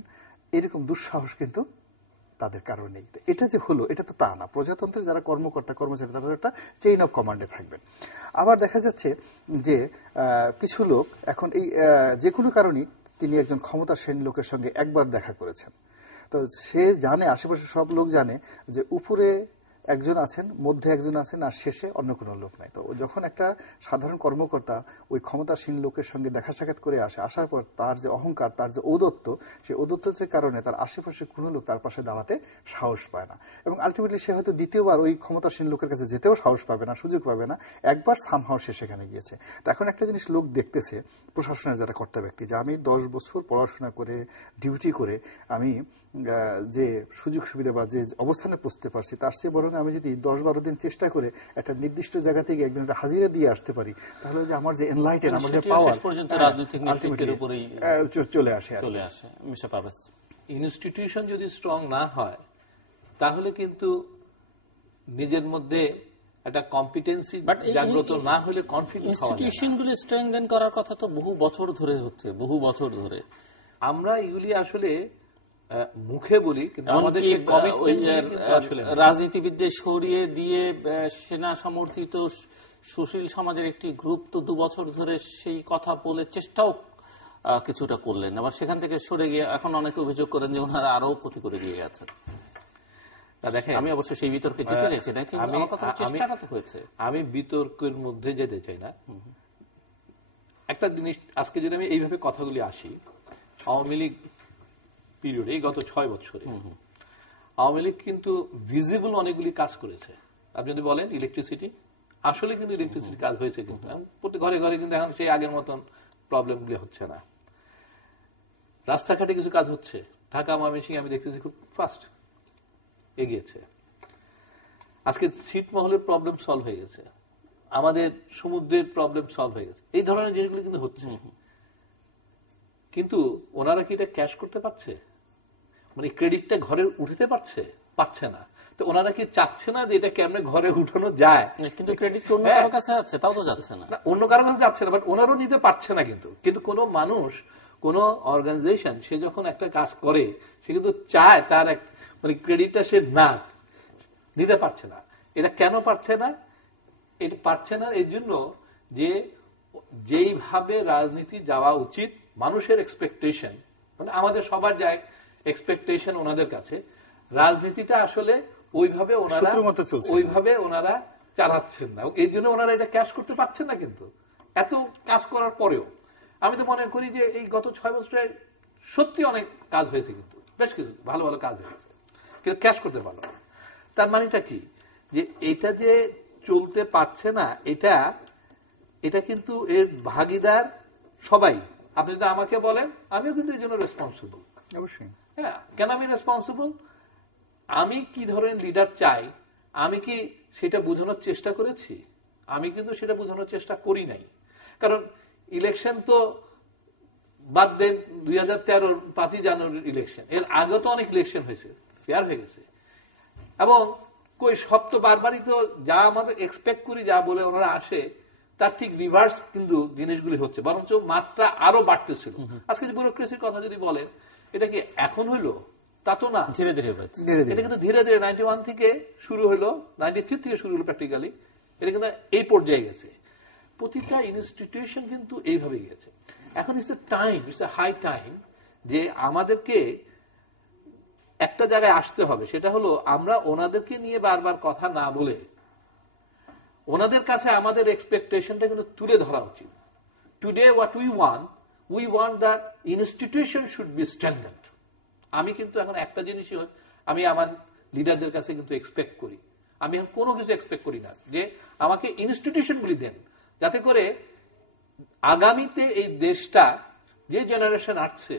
এরকম দুঃসাহস কিন্তু তাদের কারণ নেই। এটা যে হলো, এটা তো তা না। প্রজাতন্ত্রের যারা কর্মকর্তা কর্মচারী, তাদের একটা চেইন অফ কমান্ডে থাকবেন। আবার দেখা যাচ্ছে যে কিছু লোক এখন এই যে কোনো কারণেই তিনি একজন ক্ষমতাসীন লোকের সঙ্গে একবার দেখা করেছেন, তো সে জানে, আশেপাশে সব লোক জানে যে উপরে একজন আছেন, মধ্যে একজন আছেন, আর শেষে অন্য কোনো লোক নাই। তো যখন একটা সাধারণ কর্মকর্তা ওই ক্ষমতাসীন লোকের সঙ্গে দেখা সাক্ষাৎ করে আসার পর তার যে অহংকার, তার যে ঔদত্য, সেই ঔদত্যের কারণে তার আশেপাশে কোনো লোক তার পাশে দাঁড়াতে সাহস পায় না। এবং আলটিমেটলি সে হয়তো দ্বিতীয়বার ওই ক্ষমতাসীন লোকের কাছে যেতেও সাহস পাবে না, সুযোগ পাবে না। একবার সামহাও সে সেখানে গিয়েছে। তো এখন একটা জিনিস লোক দেখতেছে, প্রশাসনের যারা কর্তা ব্যক্তি, যে আমি 10 বছর পড়াশোনা করে ডিউটি করে আমি যে সুযোগ সুবিধা বা যে অবস্থানে পৌঁছতে পারছি, তার চেয়ে বরং আমি যদি 10-12 দিন চেষ্টা করে একটা নির্দিষ্ট জায়গা থেকে একদিন একটা হাজিরা দিয়ে আসতে পারি, তাহলে যে আমার যে এনলাইটেন, আমার যে পাওয়ার রাজনৈতিক নেতৃত্বের উপরেই চলে আসে। মিস্টার পারভেজ, ইনস্টিটিউশন যদি স্ট্রং না হয়, তাহলে কিন্তু নিজের মধ্যে একটা কম্পিটেন্সি জাগ্রত না হলে কনফিডেন্স, ইনস্টিটিউশনগুলি স্ট্রেংথেন করার কথা তো বহু বছর ধরে হচ্ছে, বহু বছর ধরে। আমরা এগুলি আসলে মুখে বলি, কিন্তু আমাদের রাজনীতিবিদদের সরিয়ে দিয়ে সেনা সমর্থিত সুশীল সমাজের একটি গ্রুপ তো 2 বছর ধরে সেই কথা বলে চেষ্টাও কিছুটা করলেন, আবার সেখান থেকে সরে গিয়ে এখন অনেকে অভিযোগ করেন যে ওনারা আরো ক্ষতি করে দিয়ে গেছেন। আমি অবশ্য সেই বিতর্কে জিতে গেছি না, কিন্তু আমার কথা চেষ্টাটা তো হয়েছে। আমি বিতর্কের মধ্যে যেতে চাই না। একটা জিনিস, আজকে যদি আমি এইভাবে কথাগুলি আসি, আওয়ামী লীগ পিরিয়ড, এই গত 6 বছরে আওয়ামী লীগ কিন্তু ভিজিবল অনেকগুলি কাজ করেছে। আপনি যদি বলেন ইলেকট্রিসিটি, আসলে কিন্তু ইলেকট্রিসিটি কাজ হয়েছে, কিন্তু প্রতি ঘরে ঘরে কিন্তু এখন সেই আগের মতন প্রবলেমগুলি হচ্ছে না। রাস্তাঘাটে কিছু কাজ হচ্ছে, ঢাকা ময়মনসিংহে আমি দেখতেছি খুব ফাস্ট এগিয়েছে। আজকে ছিটমহলের প্রবলেম সলভ হয়ে গেছে, আমাদের সমুদ্রের প্রবলেম সলভ হয়ে গেছে। এই ধরনের জিনিসগুলো কিন্তু হচ্ছে, কিন্তু ওনারা কি এটা ক্যাশ করতে পারছে? মানে ক্রেডিটটা ঘরে উঠতে পারছে না। তো ওনারা কি চাচ্ছে না যে এটা কেমনে ঘরে উঠানো যায়? কিন্তু ক্রেডিট কি অন্য কারো কাছে যাচ্ছে? তাও তো যাচ্ছে না। অন্য কারো কাছে যাচ্ছে না, বাট ওনারও নিতে পারছে না। কিন্তু কোনো মানুষ, কোন অর্গানাইজেশন সে যখন একটা কাজ করে সে কিন্তু চায় তার এক মানে ক্রেডিটটা সে না নিতে পারছে না। এটা কেন পারছে না? এটা পারছে না এই জন্য যে যেইভাবে রাজনীতি যাওয়া উচিত, মানুষের এক্সপেকটেশন, মানে আমাদের সবার যায় এক্সপেকটেশন ওনাদের কাছে, রাজনীতিটা আসলে ওইভাবে ওনারা চালাচ্ছেন না। এই জন্য ওনারা এটা ক্যাশ করতে পারছেন না। কিন্তু এত কাজ করার পরেও আমি তো মনে করি যে এই গত 6 বছরে সত্যি অনেক কাজ হয়েছে, কিন্তু বেশ কিছু ভালো ভালো কাজ হয়েছে, কিন্তু ক্যাশ করতে পারলো না। তার মানেটা কি? যে এটা যে চলতে পারছে না, এটা কিন্তু এর ভাগিদার সবাই। আপনি যদি আমাকে বলেন, আমিও কিন্তু এই জন্য রেসপন্সিবল। অবশ্যই। হ্যাঁ, কেন আমি রেসপন্সিবল? আমি কি ধরনের লিডার চাই, আমি কি সেটা বোঝানোর চেষ্টা করেছি? আমি কিন্তু সেটা বোঝানোর চেষ্টা করি নাই। কারণ ইলেকশন তো বাদ দেন, 2013 5ই জানুয়ারির ইলেকশন, এর আগে তো অনেক ইলেকশন হয়েছে, ফেয়ার হয়ে গেছে। এবং কই সব তো বারবারই তো যা আমাদের এক্সপেক্ট করি, যা বলে ওনারা আসে, তার ঠিক রিভার্স কিন্তু জিনিসগুলি হচ্ছে, বরঞ্চ মাত্রা আরো বাড়তেছিল। আজকে যে ব্যুরোক্রেসির কথা যদি বলেন, এটা কি এখন হইলো? তা তো না, ধীরে ধীরে হয়েছে। এটা কিন্তু ধীরে ধীরে 91 থেকে শুরু হলো, 93 থেকে শুরু হলো প্র্যাকটিক্যালি, এটা কিন্তু এই পর্যায়ে গেছে। প্রতিটা ইনস্টিটিউশন কিন্তু এইভাবে গেছে। এখন ইটস এ হাই টাইম যে আমাদেরকে একটা জায়গায় আসতে হবে। সেটা হলো আমরা ওনাদেরকে নিয়ে বারবার কথা না বলে ওনাদের কাছে আমাদের এক্সপেকটেশনটা কিন্তু তুলে ধরা উচিত। Today what we want that institution should be strengthened. আমি কিন্তু এখন একটা জিনিসই আমি আমার লিডারদের কাছে কিন্তু এক্সপেক্ট করি। আমি এখন কোনো কিছু এক্সপেক্ট করি না, যে আমাকে ইনস্টিটিউশনগুলি দেন, যাতে করে আগামীতে এই দেশটা যে জেনারেশন আসছে,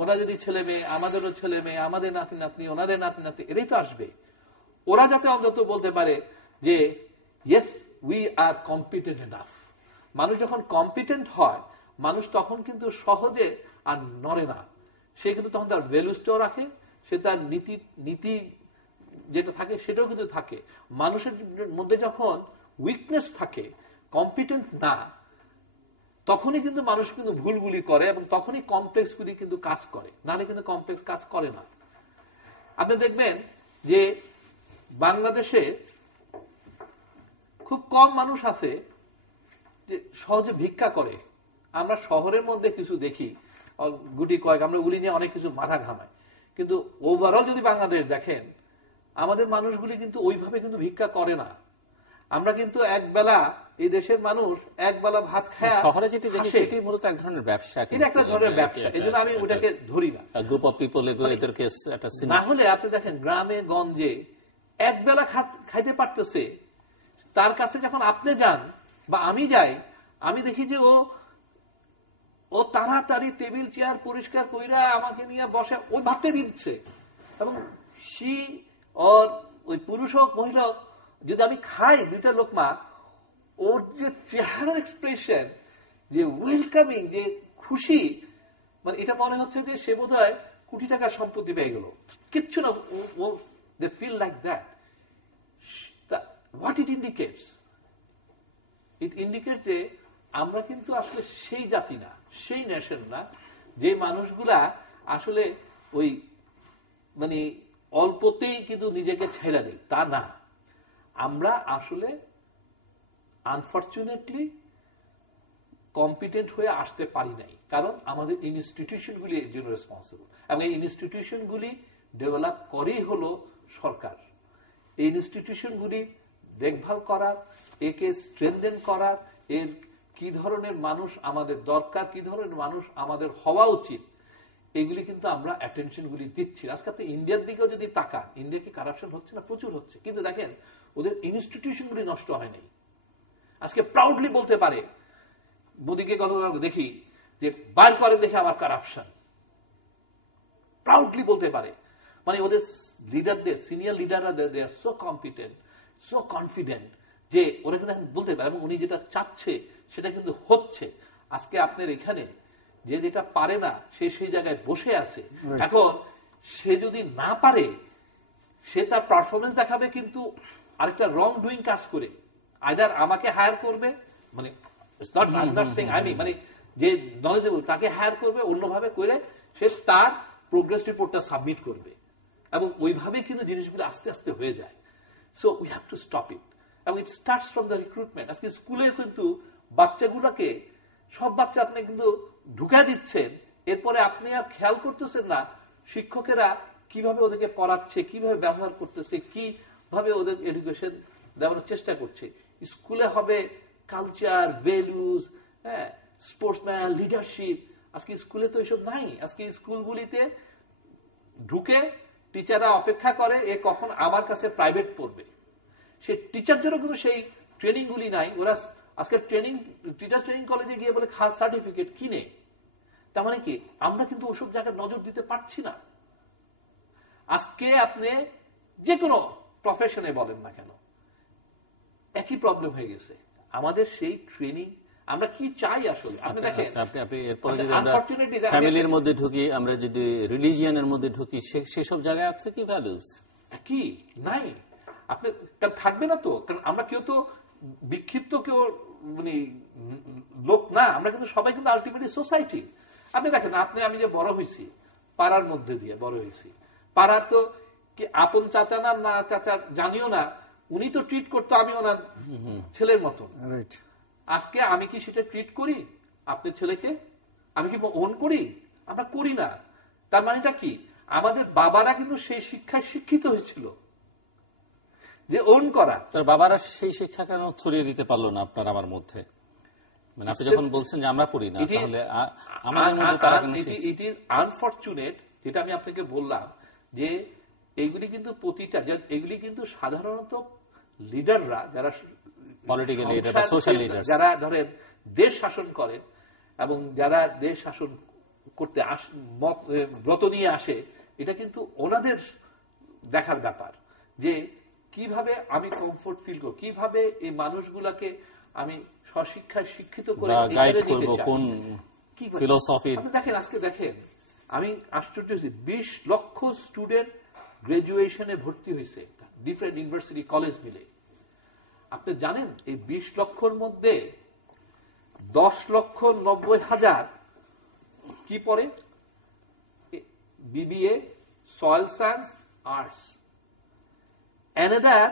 ওরা যদি ছেলে মেয়ে, আমাদেরও ছেলে মেয়ে, আমাদের নাতি নাতনি, ওনাদের নাতি নাতনি, এরাই তো আসবে, ওরা যাতে অন্তত বলতে পারে যে yes we are competent enough. মানুষ যখন কম্পিটেন্ট হয়, মানুষ তখন কিন্তু সহজে আর নড়ে না। সে কিন্তু তখন তার ভ্যালুসটাও রাখে, সে তার নীতি যেটা থাকে সেটাও কিন্তু থাকে। মানুষের মধ্যে যখন উইকনেস থাকে, কম্পিটেন্ট না, তখনই কিন্তু মানুষ কিন্তু ভুলগুলি করে, এবং তখনই কমপ্লেক্স গুলি কিন্তু কাজ করে, নাহলে কিন্তু কমপ্লেক্স কাজ করে না। আপনি দেখবেন যে বাংলাদেশে খুব কম মানুষ আছে যে সহজে ভিক্ষা করে। আমরা শহরের মধ্যে কিছু দেখি, গুটি কয়েক, আমরা উলি নিয়ে অনেক কিছু মাথা ঘামাই, কিন্তু ওভারঅল যদি বাংলাদেশ দেখেন, আমাদের মানুষগুলি কিন্তু ওইভাবে কিন্তু ভিক্ষা করে না। আমরা কিন্তু একবেলা, এই দেশের মানুষ একবেলা ভাত খায়, শহরে যেটি দেখি সেটি মূলত এক ধরনের ব্যবসা। এটা একটা ধরনের ব্যবসা, এই জন্য আমি ওটাকে ধরি না। গ্রুপ অফ পিপল এদেরকে না হলে আপনি দেখেন গ্রামে গঞ্জে একবেলা খাইতে পারতেছে, তার কাছে যখন আপনি যান বা আমি যাই, আমি দেখি যে ও তাড়াতাড়ি টেবিল চেয়ার পরিষ্কার কইরা আমাকে নিয়ে বসে ওই ভাতটা দিচ্ছে। এবং ওই পুরুষ হোক মহিলা হোক, যদি আমি খাই দুইটা লোকমা, ওর যে চেহারার এক্সপ্রেশন, যে ওয়েলকামিং, যে খুশি, মানে এটা মনে হচ্ছে যে সে বোধ হয় কোটি টাকার সম্পত্তি পেয়ে গেল। কিচ্ছু না, they feel like that. What it indicates? It indicates যে আমরা কিন্তু আসলে সেই জাতি না, সেই নেশন না, যে মানুষগুলা আসলে ওই মানে অল্পতেই কিন্তু নিজেকে ছেড়ে দেয়, তা না। আমরা আসলে আনফরচুনেটলি কম্পিটেন্ট হয়ে আসতে পারি নাই, কারণ আমাদের ইনস্টিটিউশনগুলি এর জন্য রেসপন্সিবল। এবং এই ইনস্টিটিউশনগুলি ডেভেলপ করেই হলো সরকার। এই ইনস্টিটিউশনগুলি দেখভাল করার, একে স্ট্রেনথেন করার, এর কি ধরনের মানুষ আমাদের দরকার, কি ধরনের মানুষ আমাদের হওয়া উচিত, এগুলি কিন্তু আমরা অ্যাটেনশনগুলি দিচ্ছি। আজকে আপনি ইন্ডিয়ার দিকেও যদি তাকান, ইন্ডিয়া কি কারাপশন হচ্ছে না? প্রচুর হচ্ছে, কিন্তু দেখেন ওদের ইনস্টিটিউশনগুলি নষ্ট হয় নাই। আজকে প্রাউডলি বলতে পারে, মোদীকে কত দেখি যে বার করে দেখে আমার কারাপশন, প্রাউডলি বলতে পারে। মানে ওদের লিডারদের, সিনিয়র লিডাররা, দে আর সো কম্পিটেন্ট, সো কনফিডেন্ট, যে ওরা কিন্তু এখন বলতে পারে, এবং উনি যেটা চাচ্ছে সেটা কিন্তু হচ্ছে। আজকে আপনার এখানে যে যেটা পারে না, সে সেই জায়গায় বসে আছে। এখন সে যদি না পারে, সে তার পারফরমেন্স দেখাবে কিন্তু আরেকটা রং ডুইং কাজ করে, আইদার আমাকে হায়ার করবে, মানে মানে যে নলেজেবল তাকে হায়ার করবে, অন্যভাবে করে সে তার প্রোগ্রেস রিপোর্টটা সাবমিট করবে, এবং ওইভাবে কিন্তু জিনিসগুলো আস্তে আস্তে হয়ে যায়। So we have to stop it, এবং it starts from the recruitment. আজকে স্কুলে কিন্তু বাচ্চাগুলোকে, সব বাচ্চা আপনি কিন্তু ঢুকা দিচ্ছেন, এরপরে আপনি আর খেয়াল করতেছেন না শিক্ষকেরা কিভাবে ওদেরকে পড়াচ্ছে, কিভাবে ব্যবহার করতেছে, কিভাবে ওদের এডুকেশন দেওয়ার চেষ্টা করছে। স্কুলে হবে কালচার, ভ্যালুজ, হ্যাঁ, স্পোর্টসম্যান, লিডারশিপ। আজকে স্কুলে তো এসব নাই। আজকে স্কুলগুলিতে ঢুকে টিচাররা অপেক্ষা করে এ কখন আমার কাছে প্রাইভেট পড়বে। সে টিচারদেরও কিন্তু সেই ট্রেনিং গুলি নাই। ওরা আজকে টিচার ট্রেনিং কলেজে গিয়ে বলে খাস সার্টিফিকেট কিনে। তার মানে কি আমরা কিন্তু ওসব জায়গায় নজর দিতে পারছি না। আজকে আপনি যে কোনো প্রফেশনে বলেন না কেন, একই প্রবলেম হয়ে গেছে। আমাদের সেই ট্রেনিং আমরা কি চাই আসলে? আপনি দেখেন, আপনি এরপরে যদি আমরা ফ্যামিলির মধ্যে ঢুকি, আমরা যদি রিলিজিয়নের মধ্যে ঢুকি, সেসব জায়গায় আছে কি ভ্যালুজ? কি নাই, আপনি থাকবে না তো। কারণ আমরা কেউ তো বিক্ষিপ্ত কেউ মানে লোক না, আমরা কিন্তু সবাই কিন্তু আলটিমেটলি সোসাইটি। আপনি দেখেন, আমি যে বড় হয়েছি পাড়ার মধ্যে দিয়ে বড় হয়েছি, পাড়ার তো কি আপন চাচা না না চাচা জানিও না, উনি তো ট্রিট করতো আমি ওনার ছেলের মতো। আজকে আমি কি সেটা ট্রিট করি আপনার ছেলেকে? আমি কি ওন করি? আমরা করি না। তার মানেটা কি? আমাদের বাবারা কিন্তু সেই শিক্ষায় শিক্ষিত হয়েছিল যে ওন করা। তার বাবারা সেই শিক্ষা কেন ছড়িয়ে দিতে পারলো না আপনার আমার মধ্যে? মানে আপনি যখন বলছেন যে আমরা করি না, তাহলে আমাদের মধ্যে তারা কেন? ইট ইজ আনফরচুনেট, যেটা আমি আপনাকে বললাম, যে এইগুলি কিন্তু প্রতিটা, এগুলি কিন্তু সাধারণত লিডাররা, যারা পলিটিক্যাল লিডার বা সোশ্যাল লিডার, যারা ধরেন দেশ শাসন করেন এবং যারা দেশ শাসন করতে ব্রত নিয়ে আসে, এটা কিন্তু ওনাদের দেখার ব্যাপার যে কিভাবে আমি কমফোর্ট ফিল করব, কিভাবে এই মানুষগুলাকে আমি স্বশিক্ষায় শিক্ষিত করে গাইড করব, কোন ফিলোসফি। দেখেন, আজকে দেখেন, আমি আশ্চর্য হয়েছি, 20 লক্ষ স্টুডেন্ট গ্রাজুয়েশনে ভর্তি হয়েছে ডিফারেন্ট ইউনিভার্সিটি কলেজ মিলে। আপনি জানেন এই 20 লক্ষর মধ্যে 10,90,000 কি পড়ে? BBA, soil science, arts. Another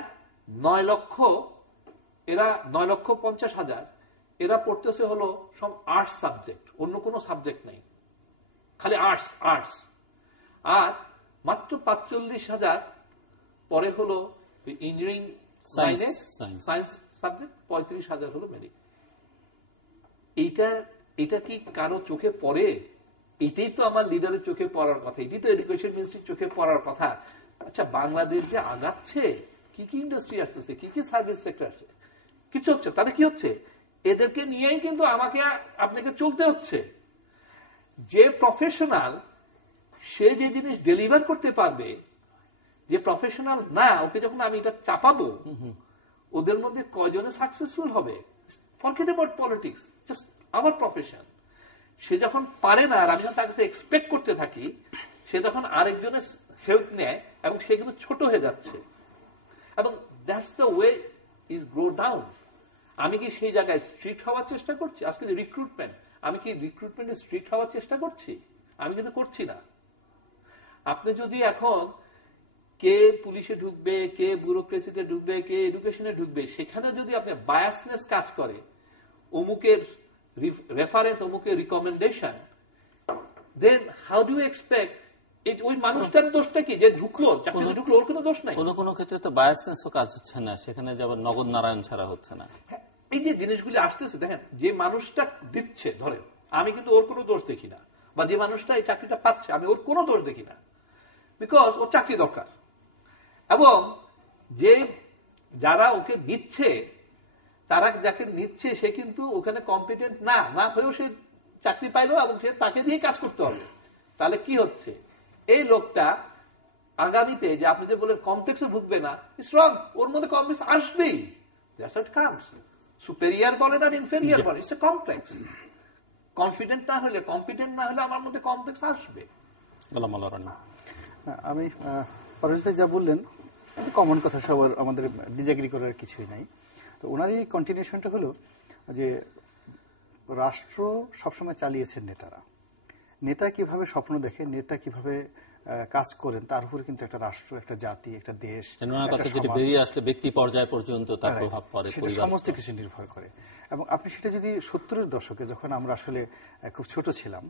9,50,000 এরা পড়তেছে হলো সব আর্টস সাবজেক্ট, অন্য কোনো সাবজেক্ট নাই, খালি আর্টস। আর মাত্র 45,000 পরে হলো ইঞ্জিনিয়ারিং সায়েন্স সাবজেক্ট, 35,000 হলো মেডিকেল। এটা কি কারো চোখে পড়ে? এটাই তো আমার লিডারের চোখে পড়ার কথা, এটাই তো এডুকেশন মিনিস্ট্রির চোখে পড়ার কথা। আচ্ছা, বাংলাদেশ যে আগাচ্ছে, কি কি ইন্ডাস্ট্রি আসতেছে, কি কি সার্ভিস সেক্টর আসছে, কিছু হচ্ছে, তাদের কি হচ্ছে? এদেরকে নিয়েই কিন্তু আমাকে আপনাকে চলতে হচ্ছে। যে প্রফেশনাল, সে যে জিনিস ডেলিভার করতে পারবে, যে প্রফেশনাল না, ওকে যখন আমি এটা চাপাবো, ওদের মধ্যে কয়জনে সাকসেসফুল হবে? Forget about politics, just our profession. সে যখন পারে না, আর আমি যখন তার কাছে এক্সপেক্ট করতে থাকি, সে তখন আরেকজনের হেল্প নেয় এবং সে কিন্তু ছোট হয়ে যাচ্ছে। এবং that's the way is grow down. আমি কি সেই জায়গায় স্ট্রিক্ট হওয়ার চেষ্টা করছি? আজকে যে রিক্রুটমেন্ট, আমি কি রিক্রুটমেন্টে স্ট্রিক্ট হওয়ার চেষ্টা করছি? আমি কিন্তু করছি না। আপনি যদি এখন কে পুলিশে ঢুকবে, কে ব্যুরোক্রেসিতে ঢুকবে, কে এডুকেশনে ঢুকবে, সেখানে যদি আপনি বায়াসনেস কাজ করে, অমুকের রেফারেন্স, অমুকের recommendation, then how do you expect ওই মানুষটার দোষটা কি? যে ঢুকলো, চাকরিতে ঢুকলো, ওর কোনো দোষ নাই। কোনো ক্ষেত্রে তো বায়াসনেসও কাজ হচ্ছে না, সেখানে যেমন নগদ নারায়ণ ছাড়া হচ্ছে না। এই যে জিনিসগুলি আসতেছে, দেখেন, যে মানুষটা দিচ্ছে, ধরেন আমি কিন্তু ওর কোনো দোষ দেখি না, বা যে মানুষটা এই চাকরিটা পাচ্ছে আমি ওর কোনো দোষ দেখি না, বিকজ ওর চাকরি দরকার। এবং যে যারা ওকে নিচ্ছে, তারা যাকে নিচ্ছে সে কিন্তু ওখানে কম্পিটেন্ট না হয়েও সে চাকরি পাইলো এবং সে তাকে দিয়ে কাজ করতে হবে। তাহলে কি হচ্ছে? এই লোকটা আগামীতে যে আপনি যে বলেন কমপ্লেক্সে ভুগবে না, ইটস রং। ওর মধ্যে কমপ্লেক্স আসবেই, that's how it comes. Superior বলেন আর ইনফেরিয়র বলেন, ইটস এ কমপ্লেক্স। কনফিডেন্ট না হলে, কম্পিটেন্ট না হলে আমার মধ্যে কমপ্লেক্স আসবে। আমি পারভেজ ভাই যা বললেন কমন কথা, সবার আমাদের ডিসএগ্রি করার কিছুই নাই। তো ওনার এই কন্টিনিউশনটা হলো যে রাষ্ট্র সবসময় চালিয়েছেন নেতারা। নেতা কিভাবে স্বপ্ন দেখে, নেতা কিভাবে কাজ করেন, তার উপর কিন্তু একটা রাষ্ট্র, একটা জাতি, একটা দেশ, যেটা বেরিয়ে আসলে ব্যক্তি পর্যায় পর্যন্ত তার প্রভাব পড়ে, সেটা সমস্ত কিছু নির্ভর করে। এবং আপনি সেটা যদি 70-এর দশকে যখন আমরা আসলে খুব ছোট ছিলাম,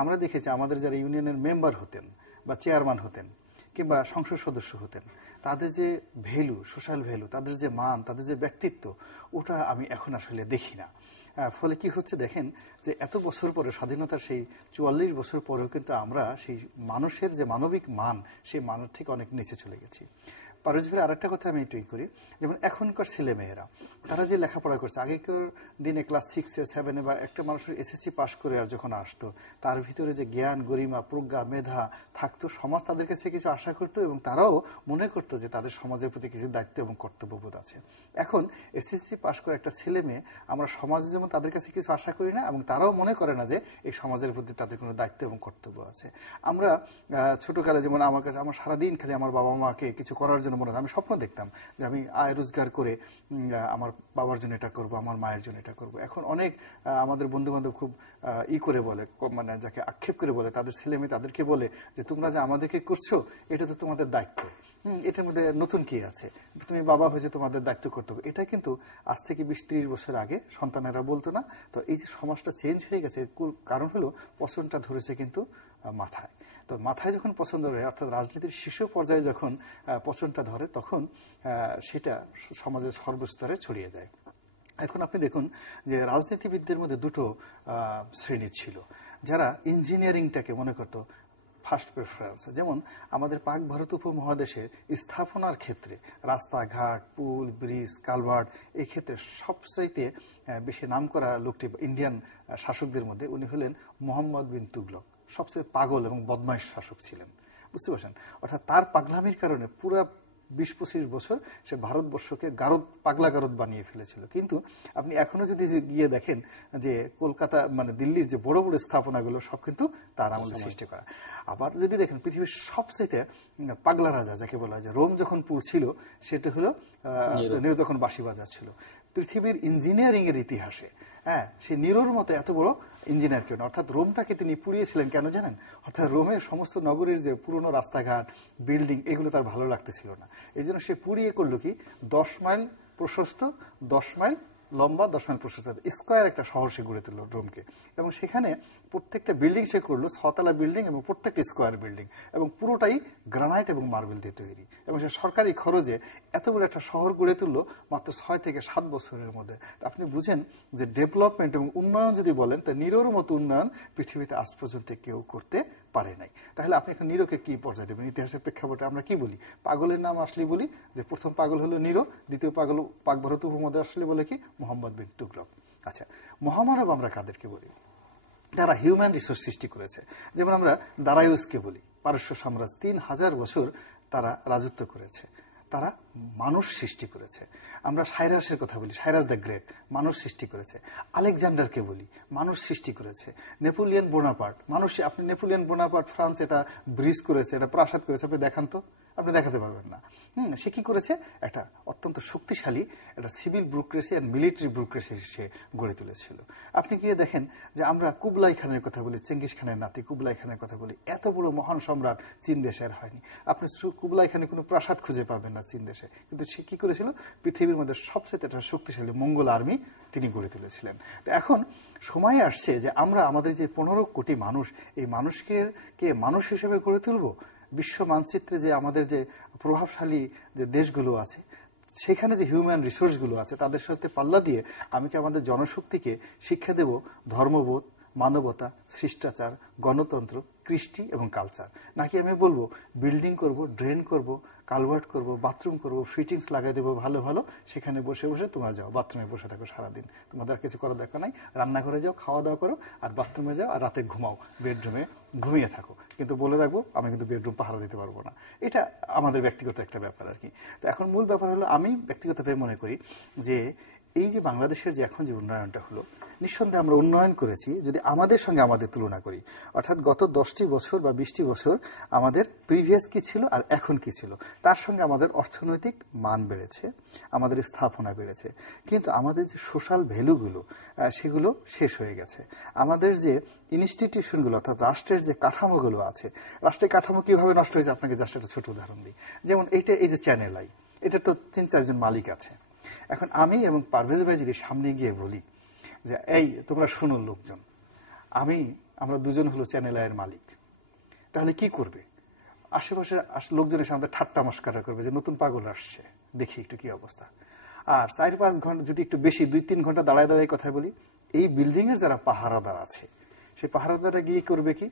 আমরা দেখেছি আমাদের যারা ইউনিয়নের মেম্বার হতেন বা চেয়ারম্যান হতেন কিংবা সংসদ সদস্য হতেন, তাদের যে ভ্যালু, সোশ্যাল ভ্যালু, তাদের যে মান, তাদের যে ব্যক্তিত্ব, ওটা আমি এখন আসলে দেখি না। ফলে কি হচ্ছে দেখেন যে এত বছর পরে, স্বাধীনতার সেই 44 বছর পরেও কিন্তু আমরা সেই মানুষের যে মানবিক মান, সেই মানের থেকে অনেক নিচে চলে গেছি। পারভেজ ভাই আরেকটা কথা আমি এটাই করি, যেমন এখনকার ছেলে মেয়েরা তারা যে লেখাপড়া করছে, আগেকার দিনে ক্লাস 6-এ 7-এ বা একটা মানুষের এসএসসি পাশ করে আর যখন আসতো, তার ভিতরে যে জ্ঞান, গরিমা, প্রজ্ঞা, মেধা থাকতো, সমাজ তাদের কাছে কিছু আশা করতো এবং তারাও মনে করতো যে তাদের সমাজের প্রতি কিছু দায়িত্ব এবং কর্তব্যবোধ আছে। এখন এসএসসি পাশ করে একটা ছেলে মেয়ে, আমরা সমাজে যেমন তাদের কাছে কিছু আশা করি না এবং তারাও মনে করে না যে এই সমাজের প্রতি তাদের কোনো দায়িত্ব এবং কর্তব্য আছে। আমরা ছোটকালে যেমন আমার কাছে, আমার সারাদিন খালি আমার বাবা মাকে কিছু করার জন্য মনে হয়, আমি স্বপ্ন দেখতাম যে আমি আয় রোজগার করে আমার বাবার জন্য এটা করব, আমার মায়ের জন্য এটা করব। এখন অনেক আমাদের বন্ধু বান্ধব খুব করে বলে, মানে যাকে আক্ষেপ করে বলে, তাদের ছেলে মেয়ে তাদেরকে বলে যে তোমরা যে আমাদেরকে করছো এটা তো তোমাদের দায়িত্ব, এটার মধ্যে নতুন কি আছে, তুমি বাবা হয়েছে তোমাদের দায়িত্ব করতে হবে। এটা কিন্তু আজ থেকে 20-30 বছর আগে সন্তানেরা বলতো না। তো এই যে সমাজটা চেঞ্জ হয়ে গেছে, কারণ হলো পছন্দটা ধরেছে কিন্তু মাথায়। তো মাথায় যখন পছন্দ ধরে, অর্থাৎ রাজনীতির শীর্ষ পর্যায়ে যখন পছন্দটা ধরে, তখন সেটা সমাজের সর্বস্তরে ছড়িয়ে যায়। এখন আপনি দেখুন যে রাজনীতিবিদদের মধ্যে দুটো শ্রেণী ছিল, যারা ইঞ্জিনিয়ারিংটাকে মনে করতো ফার্স্ট প্রেফারেন্স। যেমন আমাদের পাক ভারত উপমহাদেশের স্থাপনার ক্ষেত্রে রাস্তাঘাট, পুল, ব্রিজ, কালভার্ট, এই ক্ষেত্রে সবচাইতে বেশি নামকরা লোকটি ইন্ডিয়ান শাসকদের মধ্যে উনি হলেন মোহাম্মদ বিন তুগলক। সবচেয়ে পাগল এবং বদমাইশ শাসক ছিলেন, বুঝতে পারছেন? অর্থাৎ তার পাগলামির কারণে পুরো 20-25 বছর সে ভারতবর্ষকে পাগলা গারদ বানিয়ে ফেলেছিল। কিন্তু আপনি এখনো যদি গিয়ে দেখেন যে কলকাতা, মানে দিল্লির যে বড় বড় স্থাপনাগুলো সব কিন্তু তার আমলে সৃষ্টি করা। আবার যদি দেখেন পৃথিবীর সবচেয়ে পাগলা রাজা যাকে বলা হয়, যে রোম যখন পুড়ছিল, সেটা হলো নিরো তখন বাঁশি বাজাচ্ছিল। পৃথিবীর ইঞ্জিনিয়ারিং এর ইতিহাসে সে নিরোর মতো এত বড় ইঞ্জিনিয়ার কেন, অর্থাৎ রোমটাকে তিনি পুড়িয়েছিলেন কেন জানেন? অর্থাৎ রোমের সমস্ত নগরীর যে পুরনো রাস্তাঘাট, বিল্ডিং, এগুলো তার ভালো লাগতেছিল না। এই জন্য সে পুড়িয়ে করলো কি, 10 মাইল প্রশস্ত, 10 মাইল লম্বা, 10 মাইল প্রশস্ত স্কোয়ার একটা শহর সে গড়ে তুলল রোমকে। এবং সেখানে প্রত্যেকটা বিল্ডিং সে করলো 6 তলা বিল্ডিং এবং প্রত্যেকটা স্কোয়ার বিল্ডিং, এবং পুরোটাই গ্রানাইট এবং মার্বেল দিয়ে তৈরি। এবং সে সরকারি খরচে এত বড় একটা শহর গড়ে তুললো মাত্র 6 থেকে 7 বছরের মধ্যে। আপনি বুঝেন যে ডেভেলপমেন্ট এবং উন্নয়ন যদি বলেন, তা নিরোর মতো উন্নয়ন পৃথিবীতে আজ পর্যন্ত কেউ করতে পারে নাই। তাহলে আপনি এখন নিরোকে কি পর্যায়ে দেবেন? ইতিহাসের প্রেক্ষাপটে আমরা কি বলি? পাগলের নাম আসলে বলি যে প্রথম পাগল হলো নিরো, দ্বিতীয় পাগল পাক ভারত উপমহাদেশে আসলে বলে কি মোহাম্মদ বিন তুগলক। আচ্ছা, মহামানব আমরা কাদেরকে বলি? যারা হিউম্যান রিসোর্স সৃষ্টি করেছে। যেমন আমরা দারায়ুসকে বলি, পারস্য সাম্রাজ্য 3000 বছর তারা রাজত্ব করেছে, তারা মানুষ সৃষ্টি করেছে। আমরা সাইরাসের কথা বলি, সাইরাস দ্য গ্রেট, মানুষ সৃষ্টি করেছে। আলেকজান্ডারকে বলি, মানুষ সৃষ্টি করেছে। নেপোলিয়ন বোনাপার্ট, মানুষ। আপনি নেপোলিয়ন বোনাপার্ট ফ্রান্স এটা ব্রিজ করেছে, এটা প্রাসাদ করেছে, আপনি দেখান তো, আপনি দেখাতে পারবেন না। সে কি করেছে? একটা অত্যন্ত শক্তিশালী একটা সিভিল ব্যুরোক্রেসি আর মিলিটারি ব্যুরোক্রেসি সে গড়ে তুলেছিল। আপনি গিয়ে দেখেন যে আমরা কুবলাই খানের কথা বলি, চেঙ্গিস খানের নাতি কুবলাই খানের কথা বলি, এত বড় মহান সম্রাট চীন দেশে আর হয়নি। আপনি কুবলাই খানে কোনো প্রাসাদ খুঁজে পাবেন না চীন দেশে, কিন্তু সে কি করেছিল? পৃথিবীর মধ্যে সবচেয়ে একটা শক্তিশালী মঙ্গল আর্মি তিনি গড়ে তুলেছিলেন। এখন সময় আসছে যে আমরা আমাদের যে 15 কোটি মানুষ, এই মানুষকে মানুষ হিসেবে গড়ে তুলব। বিশ্ব মানচিত্রে যে আমাদের যে প্রভাবশালী যে দেশগুলো আছে, সেখানে যে হিউম্যান রিসোর্সগুলো আছে, তাদের সাথে পাল্লা দিয়ে আমি কি আমাদের জনশক্তিকে শিক্ষা দেব ধর্মবোধ, মানবতা, শিষ্টাচার, গণতন্ত্র, কৃষ্টি এবং কালচার? নাকি আমি বলবো বিল্ডিং করব, ড্রেন করব, কালভার্ট করব, বাথরুম করব, ফিটিংস লাগাই দেবো ভালো ভালো, সেখানে বসে বসে তোমরা যাও বাথরুমে বসে থাকো সারাদিন, তোমাদের আর কিছু করার দরকার নাই, রান্নাঘরে যাও, খাওয়া দাওয়া করো, আর বাথরুমে যাও, আর রাতে ঘুমাও, বেডরুমে ঘুমিয়ে থাকো। কিন্তু বলে রাখবো আমি কিন্তু বেডরুম পাহারা দিতে পারবো না। এটা আমাদের ব্যক্তিগত একটা ব্যাপার আর কি। তো এখন মূল ব্যাপার হলো, আমি ব্যক্তিগতভাবে মনে করি যে এই যে বাংলাদেশের যে এখন যে উন্নয়নটা হলো, নিঃসন্দেহে আমরা উন্নয়ন করেছি যদি আমাদের সঙ্গে আমাদের তুলনা করি, অর্থাৎ গত 10টি বছর বা 20টি বছর আমাদের প্রিভিয়াস কি ছিল আর এখন কি ছিল তার সঙ্গে আমাদের অর্থনৈতিক মান বেড়েছে, আমাদের স্থাপনা বেড়েছে, কিন্তু আমাদের যে সোশ্যাল ভ্যালুগুলো সেগুলো শেষ হয়ে গেছে। আমাদের যে ইনস্টিটিউশনগুলো অর্থাৎ রাষ্ট্রের যে কাঠামোগুলো আছে, রাষ্ট্রের কাঠামো কিভাবে নষ্ট হয়েছে আপনাকে জাস্ট একটা ছোট উদাহরণ দিই। যেমন এই যে চ্যানেল আই, এটা তো 3-4 জন মালিক আছে। এখন আমি এবং পারভেজ ভাই যদি সামনে গিয়ে বলি যে এই তোমরা শুনো লোকজন, আমরা দুজন হলো চ্যানেল আইয়ের মালিক, তাহলে কি করবে? আশেপাশে লোকজন এসে আমাদের ঠাট্টা মস্করা করবে যে নতুন পাগল আসছে, দেখি একটু কি অবস্থা। আর 4-5 ঘন্টা যদি একটু বেশি 2-3 ঘন্টা দাঁড়ায় দাঁড়ায় কথা বলি, এই বিল্ডিং এর যারা পাহারাদার আছে সেই পাহারাদাররা গিয়ে করবে কি?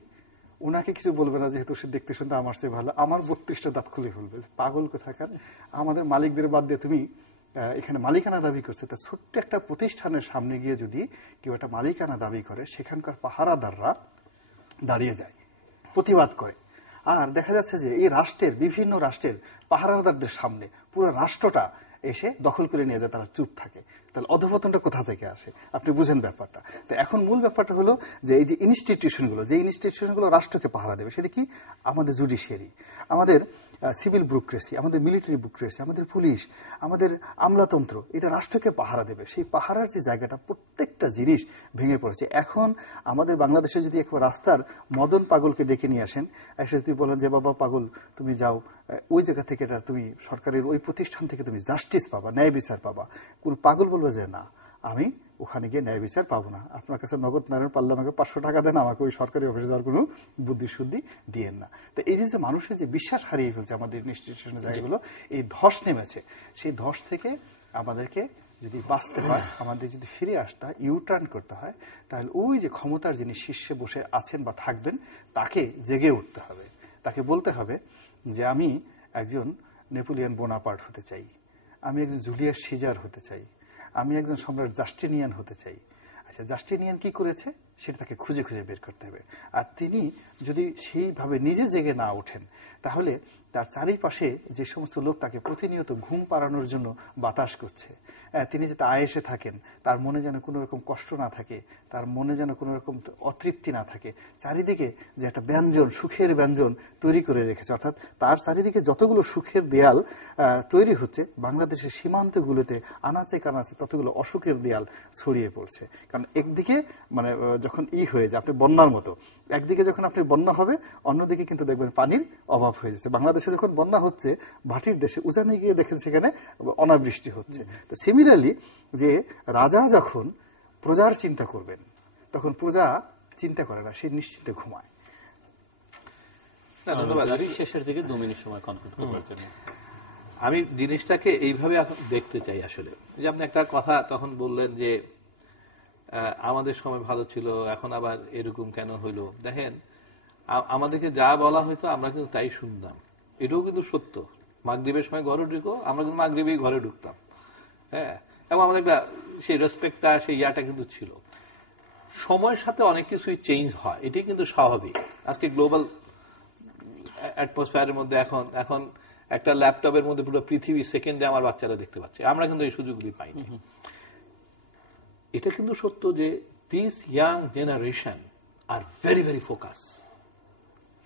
ওনাকে কিছু বলবে না, যেহেতু সে দেখতে শুনতে আমার চেয়ে ভালো, আমার 32টা দাঁত খুলে ফেলবে, পাগল কোথাকার, আমাদের মালিকদের বাদ দিয়ে তুমি এখানে মালিকানা দাবি করছে। তা ছোট্ট একটা প্রতিষ্ঠানের সামনে গিয়ে যদি কেউ একটা মালিকানা দাবি করে, সেখানকার পাহারাদাররা দাঁড়িয়ে যায়, প্রতিবাদ করে। আর দেখা যাচ্ছে যে এই রাষ্ট্রের বিভিন্ন রাষ্ট্রের পাহারাদারদের সামনে পুরো রাষ্ট্রটা এসে দখল করে নিয়ে যায়, তারা চুপ থাকে। তাহলে অধঃপতনটা কোথা থেকে আসে? আপনি বুঝেন ব্যাপারটা। তো এখন মূল ব্যাপারটা হলো যে এই যে ইনস্টিটিউশনগুলো রাষ্ট্রকে পাহারা দেবে, সেটা কি? আমাদের জুডিশিয়ারি, আমাদের সিভিল ব্যুরোক্রেসি, আমাদের মিলিটারি ব্যুরোক্রেসি, আমাদের পুলিশ, আমাদের আমলাতন্ত্র, এটা রাষ্ট্রকে পাহারা দেবে। সেই পাহারার যে জায়গাটা, প্রত্যেকটা জিনিস ভেঙে পড়েছে। এখন আমাদের বাংলাদেশে যদি একবার রাস্তার মদন পাগলকে ডেকে নিয়ে আসেন, এসে যদি বলেন যে বাবা পাগল তুমি যাও ওই জায়গা থেকে, এটা তুমি সরকারের ওই প্রতিষ্ঠান থেকে তুমি জাস্টিস পাবা, ন্যায় বিচার পাবা, কোন পাগল বলবে যে না, আমি ওখানে গিয়ে ন্যায় বিচার পাবো না, আপনার কাছে নগদ নারায়ণ পাল্লা আমাকে 500 টাকা দেন, আমাকে ওই সরকারি অফিসে যাওয়ার কোনো বুদ্ধি শুদ্ধি দিয়েন না। তো এই যে মানুষের যে বিশ্বাস হারিয়ে ফেলছে আমাদের ইনস্টিটিউশনের জায়গাগুলো, এই ধস নেমেছে, সেই ধস থেকে আমাদেরকে যদি বাঁচতে হয়, আমাদের যদি ফিরে আসতে হয়, ইউটার্ন করতে হয়, তাহলে ওই যে ক্ষমতার যিনি শীর্ষে বসে আছেন বা থাকবেন, তাকে জেগে উঠতে হবে। তাকে বলতে হবে যে আমি একজন নেপোলিয়ন বোনাপার্ট হতে চাই, আমি একজন জুলিয়াস সিজার হতে চাই, আমি একজন সম্রাট জাস্টিনিয়ান হতে চাই। আচ্ছা, জাস্টিনিয়ান কি করেছে সেটা তাকে খুঁজে খুঁজে বের করতে হবে। আর তিনি যদি সেইভাবে নিজে জেগে না ওঠেন, তাহলে তার চারিপাশে যে সমস্ত লোক তাকে প্রতিনিয়ত ঘুম পাড়ানোর জন্য বাতাস করছে, তিনি যাতে আয়েসে থাকেন, তার মনে যেন কোনো রকম কষ্ট না থাকে, তার মনে যেন কোনো রকম অতৃপ্তি না থাকে, চারিদিকে যে একটা ব্যঞ্জন, সুখের ব্যঞ্জন তৈরি করে রেখেছে, অর্থাৎ তার চারিদিকে যতগুলো সুখের দেয়াল তৈরি হচ্ছে, বাংলাদেশের সীমান্তগুলোতে আনাচে কানাচে ততগুলো অসুখের দেয়াল ছড়িয়ে পড়ছে। কারণ একদিকে মানে যখন হয়ে যায় আপনি বন্যার মতো, একদিকে যখন আপনি বন্যা হবে, অন্যদিকে কিন্তু দেখবেন পানির অভাব হয়ে যাচ্ছে। বাংলাদেশে যখন বন্যা হচ্ছে, ভাটির দেশে উজানে গিয়ে দেখেন সেখানে অনাবৃষ্টি হচ্ছে। তো সিমিলারলি যে রাজা যখন প্রজার চিন্তা করবেন, তখন প্রজা চিন্তা করে না, সে নিশ্চিন্তে ঘুমায়। শেষের দিকে 2 মিনিট সময় কনক্লুড করার জন্য আমি জিনিসটাকে এইভাবে এখন দেখতে চাই। আসলে যে আপনি একটা কথা তখন বললেন যে আমাদের সময় ভালো ছিল, এখন আবার এরকম কেন হইলো। দেখেন, আমাদেরকে যা বলা হয়তো আমরা কিন্তু তাই শুনতাম, এটাও কিন্তু সত্য। মাগরিবের সময় ঘরে ঢুকো, আমরা কিন্তু মাগরিবেই ঘরে ঢুকতাম, হ্যাঁ, এবং আমাদের একটা সেই রেসপেক্টটা, সেই ইয়াটা কিন্তু ছিল। সময়ের সাথে অনেক কিছুই চেঞ্জ হয়, এটাই কিন্তু স্বাভাবিক। আজকে গ্লোবাল অ্যাটমসফিয়ারের মধ্যে এখন একটা ল্যাপটপের মধ্যে পুরো পৃথিবী সেকেন্ডে আমার বাচ্চারা দেখতে পাচ্ছে, আমরা কিন্তু এই সুযোগগুলি পাইনি। এটা কিন্তু সত্য যে this young generation are very very focus,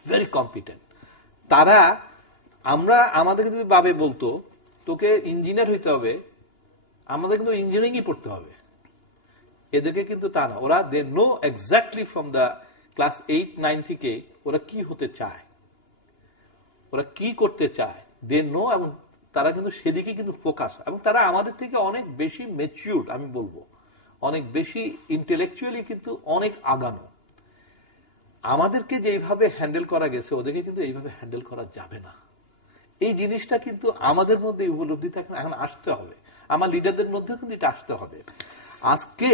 very competent. তারা আমাদেরকে যদি ভাবে বলতো তোকে ইঞ্জিনিয়ার হইতে হবে, আমাদের কিন্তু ইঞ্জিনিয়ারিংই পড়তে হবে, এদেরকে কিন্তু তা না। ওরা they know exactly from the class 8-9 থেকে ওরা কি হতে চায়, ওরা কি করতে চায়, দে নো, এবং তারা কিন্তু সেদিকে কিন্তু ফোকাস, এবং তারা আমাদের থেকে অনেক বেশি ম্যাচিউরড, আমি বলবো অনেক বেশি ইন্টেলেকচুয়ালি কিন্তু অনেক আগানো। আমাদেরকে যেইভাবে হ্যান্ডেল করা গেছে, ওদেরকে কিন্তু এইভাবে হ্যান্ডেল করা যাবে না। এই জিনিসটা কিন্তু আমাদের মধ্যে উপলব্ধিটা এখন আসতে হবে, আমার লিডারদের মধ্যেও কিন্তু এটা আসতে হবে। আজকে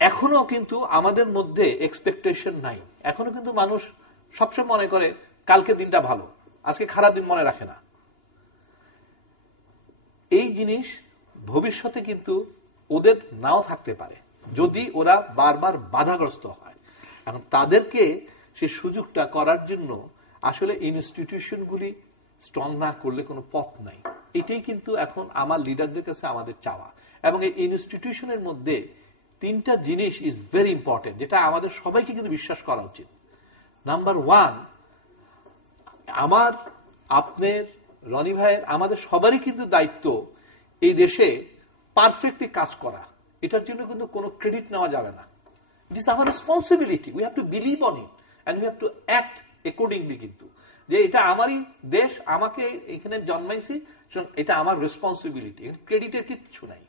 এখনো কিন্তু আমাদের মধ্যে এক্সপেকটেশন নাই, এখনো কিন্তু মানুষ সবসময় মনে করে কালকে দিনটা ভালো, আজকে খারাপ দিন মনে রাখে না। এই জিনিস ভবিষ্যতে কিন্তু ওদের নাও থাকতে পারে যদি ওরা বারবার বাধাগ্রস্ত হয়। এখন তাদেরকে সেই সুযোগটা করার জন্য আসলে ইনস্টিটিউশনগুলি স্ট্রং না করলে কোনো পথ নাই। এটাই কিন্তু এখন আমার লিডারদের কাছে আমাদের চাওয়া। এবং এই ইনস্টিটিউশনের মধ্যে তিনটা জিনিস ইজ ভেরি ইম্পর্টেন্ট, যেটা আমাদের সবাইকে কিন্তু বিশ্বাস করা উচিত। নাম্বার ওয়ান, আমার, আপনার, রনি ভাইয়ের, আমাদের সবারই কিন্তু দায়িত্ব এই দেশে পারফেক্টলি কাজ করা। এটার জন্য কিন্তু কোনো ক্রেডিট নেওয়া যাবে না। It is our responsibility, we have to believe on it and we have to act accordingly. কিন্তু যে এটা আমারই দেশ, আমাকে এখানে জন্মাইছি, এটা আমার রেসপন্সিবিলিটি, ক্রেডিটের কিচ্ছু নাই।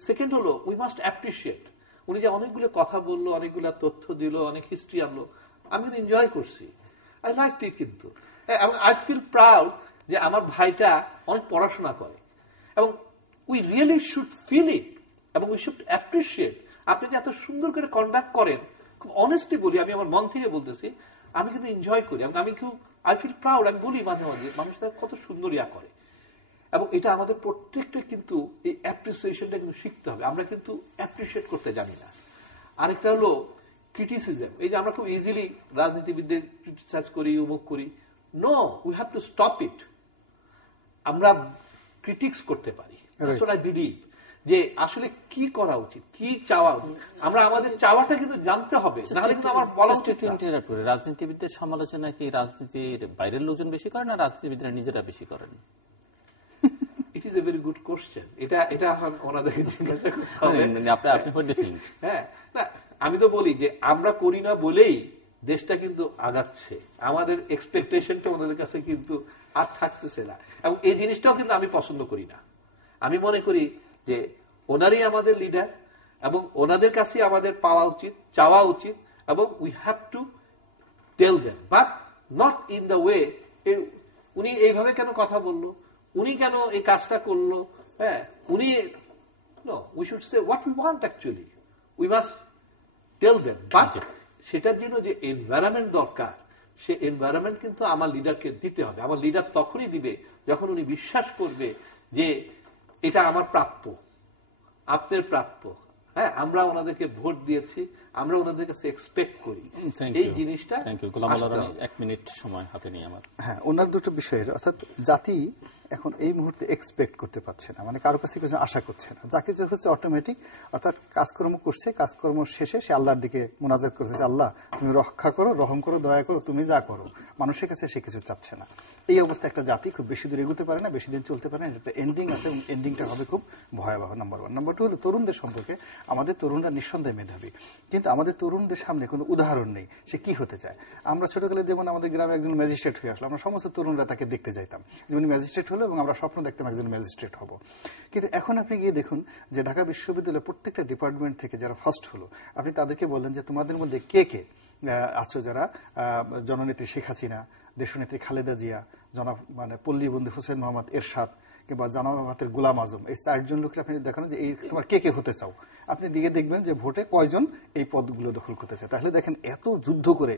সেকেন্ড হলো, উই মাস্ট অ্যাপ্রিসিয়েট। উনি যে অনেকগুলো কথা বললো, অনেকগুলো তথ্য দিল, অনেক হিস্ট্রি আনলো, আমি কিন্তু এনজয় করছি, আই লাইক ইট। কিন্তু আই ফিল প্রাউড যে আমার ভাইটা অনেক পড়াশোনা করে, এবং we really should feel it, এবং উই শুড অ্যাপ্রিসিয়েট। আপনি যে এত সুন্দর করে কন্ডাক্ট করেন, খুব অনেস্টলি বলি, আমি আমার মন থেকে বলতেছি, আমি কিন্তু এনজয় করি, আমি খুব, আই ফিল প্রাউড। আমি বলি মাঝে মাঝে মানুষরা কত সুন্দর ইয়া করে, এবং এটা আমাদের প্রত্যেকটা কিন্তু এই অ্যাপ্রিসিয়েশনটা কিন্তু শিখতে হবে। আমরা কিন্তু অ্যাপ্রিসিয়েট করতে জানি না। আরেকটা হলো ক্রিটিসিজম। এই যে আমরা খুব ইজিলি রাজনীতিবিদদের ক্রিটিসাইজ করি, উমুক করি। No, we have to stop it. আমরা ক্রিটিক্স করতে পারি, আই বিলিভ, যে আসলে কি করা উচিত, কি চাওয়া উচিত। আমরা আমাদের চাওয়াটা কিন্তু জানতে হবে, নাহলে কিন্তু আমার বলা উচিত না। রাজনীতিবিদদের সমালোচনা কি রাজনীতির বাইরের লোকজন বেশি করেন না রাজনীতিবিদরা নিজেরা বেশি করেন? It is a very good question. এটা এখন ওনাদেরকে জিজ্ঞাসা করতে হবে। হ্যাঁ, না, আমি তো বলি যে আমরা করি না বলেই দেশটা কিন্তু আগাচ্ছে। আমাদের এক্সপেকটেশনটা ওনাদের কাছে কিন্তু আর থাকতেছে না, এবং এই জিনিসটাও কিন্তু আমি পছন্দ করি না। আমি মনে করি যে ওনারই আমাদের লিডার, এবং ওনাদের কাছে আমাদের পাওয়া উচিত, চাওয়া উচিত, এবং we have to tell them, but not in the way উনি এইভাবে কেন কথা বললো, উনি কেন এই কাজটা করলো। হ্যাঁ, উনি, no, we should say what we want actually, we must tell them. But সেটার জন্য যে এনভায়রনমেন্ট দরকার, সে এনভায়রনমেন্ট কিন্তু আমার লিডারকে দিতে হবে। আমার লিডার তখনই দিবে যখন উনি বিশ্বাস করবে যে এটা আমার প্রাপ্য, আপনার প্রাপ্য। হ্যাঁ, আমরা ওনাদেরকে ভোট দিয়েছি, আমরা ওনাদের কাছে এক্সপেক্ট করি এই জিনিসটা। এক মিনিট সময় হাতে নিয়ে আমার। হ্যাঁ, ওনার দুটো বিষয়ের, অর্থাৎ জাতি এখন এই মুহূর্তে এক্সপেক্ট করতে পারছে না, মানে কারো কাছে কিছু আশা করছে না। যা কিছু হচ্ছে অটোমেটিক, অর্থাৎ কাজকর্ম করছে, কাজকর্ম শেষে সে আল্লাহর দিকে মোনাজাত করছে, আল্লাহ তুমি রক্ষা করো, রহম করো, দয়া করো, তুমি যা করো। মানুষের কাছে সে কিছু চাচ্ছে না। এই অবস্থা একটা জাতি খুব বেশি দূর এগোতে পারে না, বেশি দিন চলতে পারে না। এটা এন্ডিং আছে, এবং এন্ডিংটা হবে খুব ভয়াবহ। Number one. নাম্বার টু হলো তরুণদের সম্পর্কে। আমাদের তরুণরা নিঃসন্দেহে মেধাবী, কিন্তু আমাদের তরুণদের সামনে কোনো উদাহরণ নেই সে কি হতে চায়। আমরা ছোটকালে যেমন আমাদের গ্রামে একজন ম্যাজিস্ট্রেট হয়ে আসলো, আমরা সমস্ত তরুণরা তাকে দেখতে যাইতাম, যেমন ম্যাজিস্ট্রেট হলো, এবং আমরা স্বপ্ন দেখতাম একজন ম্যাজিস্ট্রেট হব। কিন্তু এখন আপনি গিয়ে দেখুন যে ঢাকা বিশ্ববিদ্যালয়ের প্রত্যেকটা ডিপার্টমেন্ট থেকে যারা ফার্স্ট হলো, আপনি তাদেরকে বললেন যে তোমাদের মধ্যে কে কে আছো যারা জননেত্রী শেখ হাসিনা, দেশনেত্রী খালেদা জিয়া, মানে পল্লী বন্ধু হোসেন মোহাম্মদ এরশাদ, কিংবা জনমাতের গোলাম আজম, এই 4জন লোককে আপনি দেখানো যে এই তোমার কে কে হতে চাও, আপনি দিকে দেখবেন যে ভোটে কয়জন এই পদগুলো দখল করতে চায়। তাহলে দেখেন এত যুদ্ধ করে,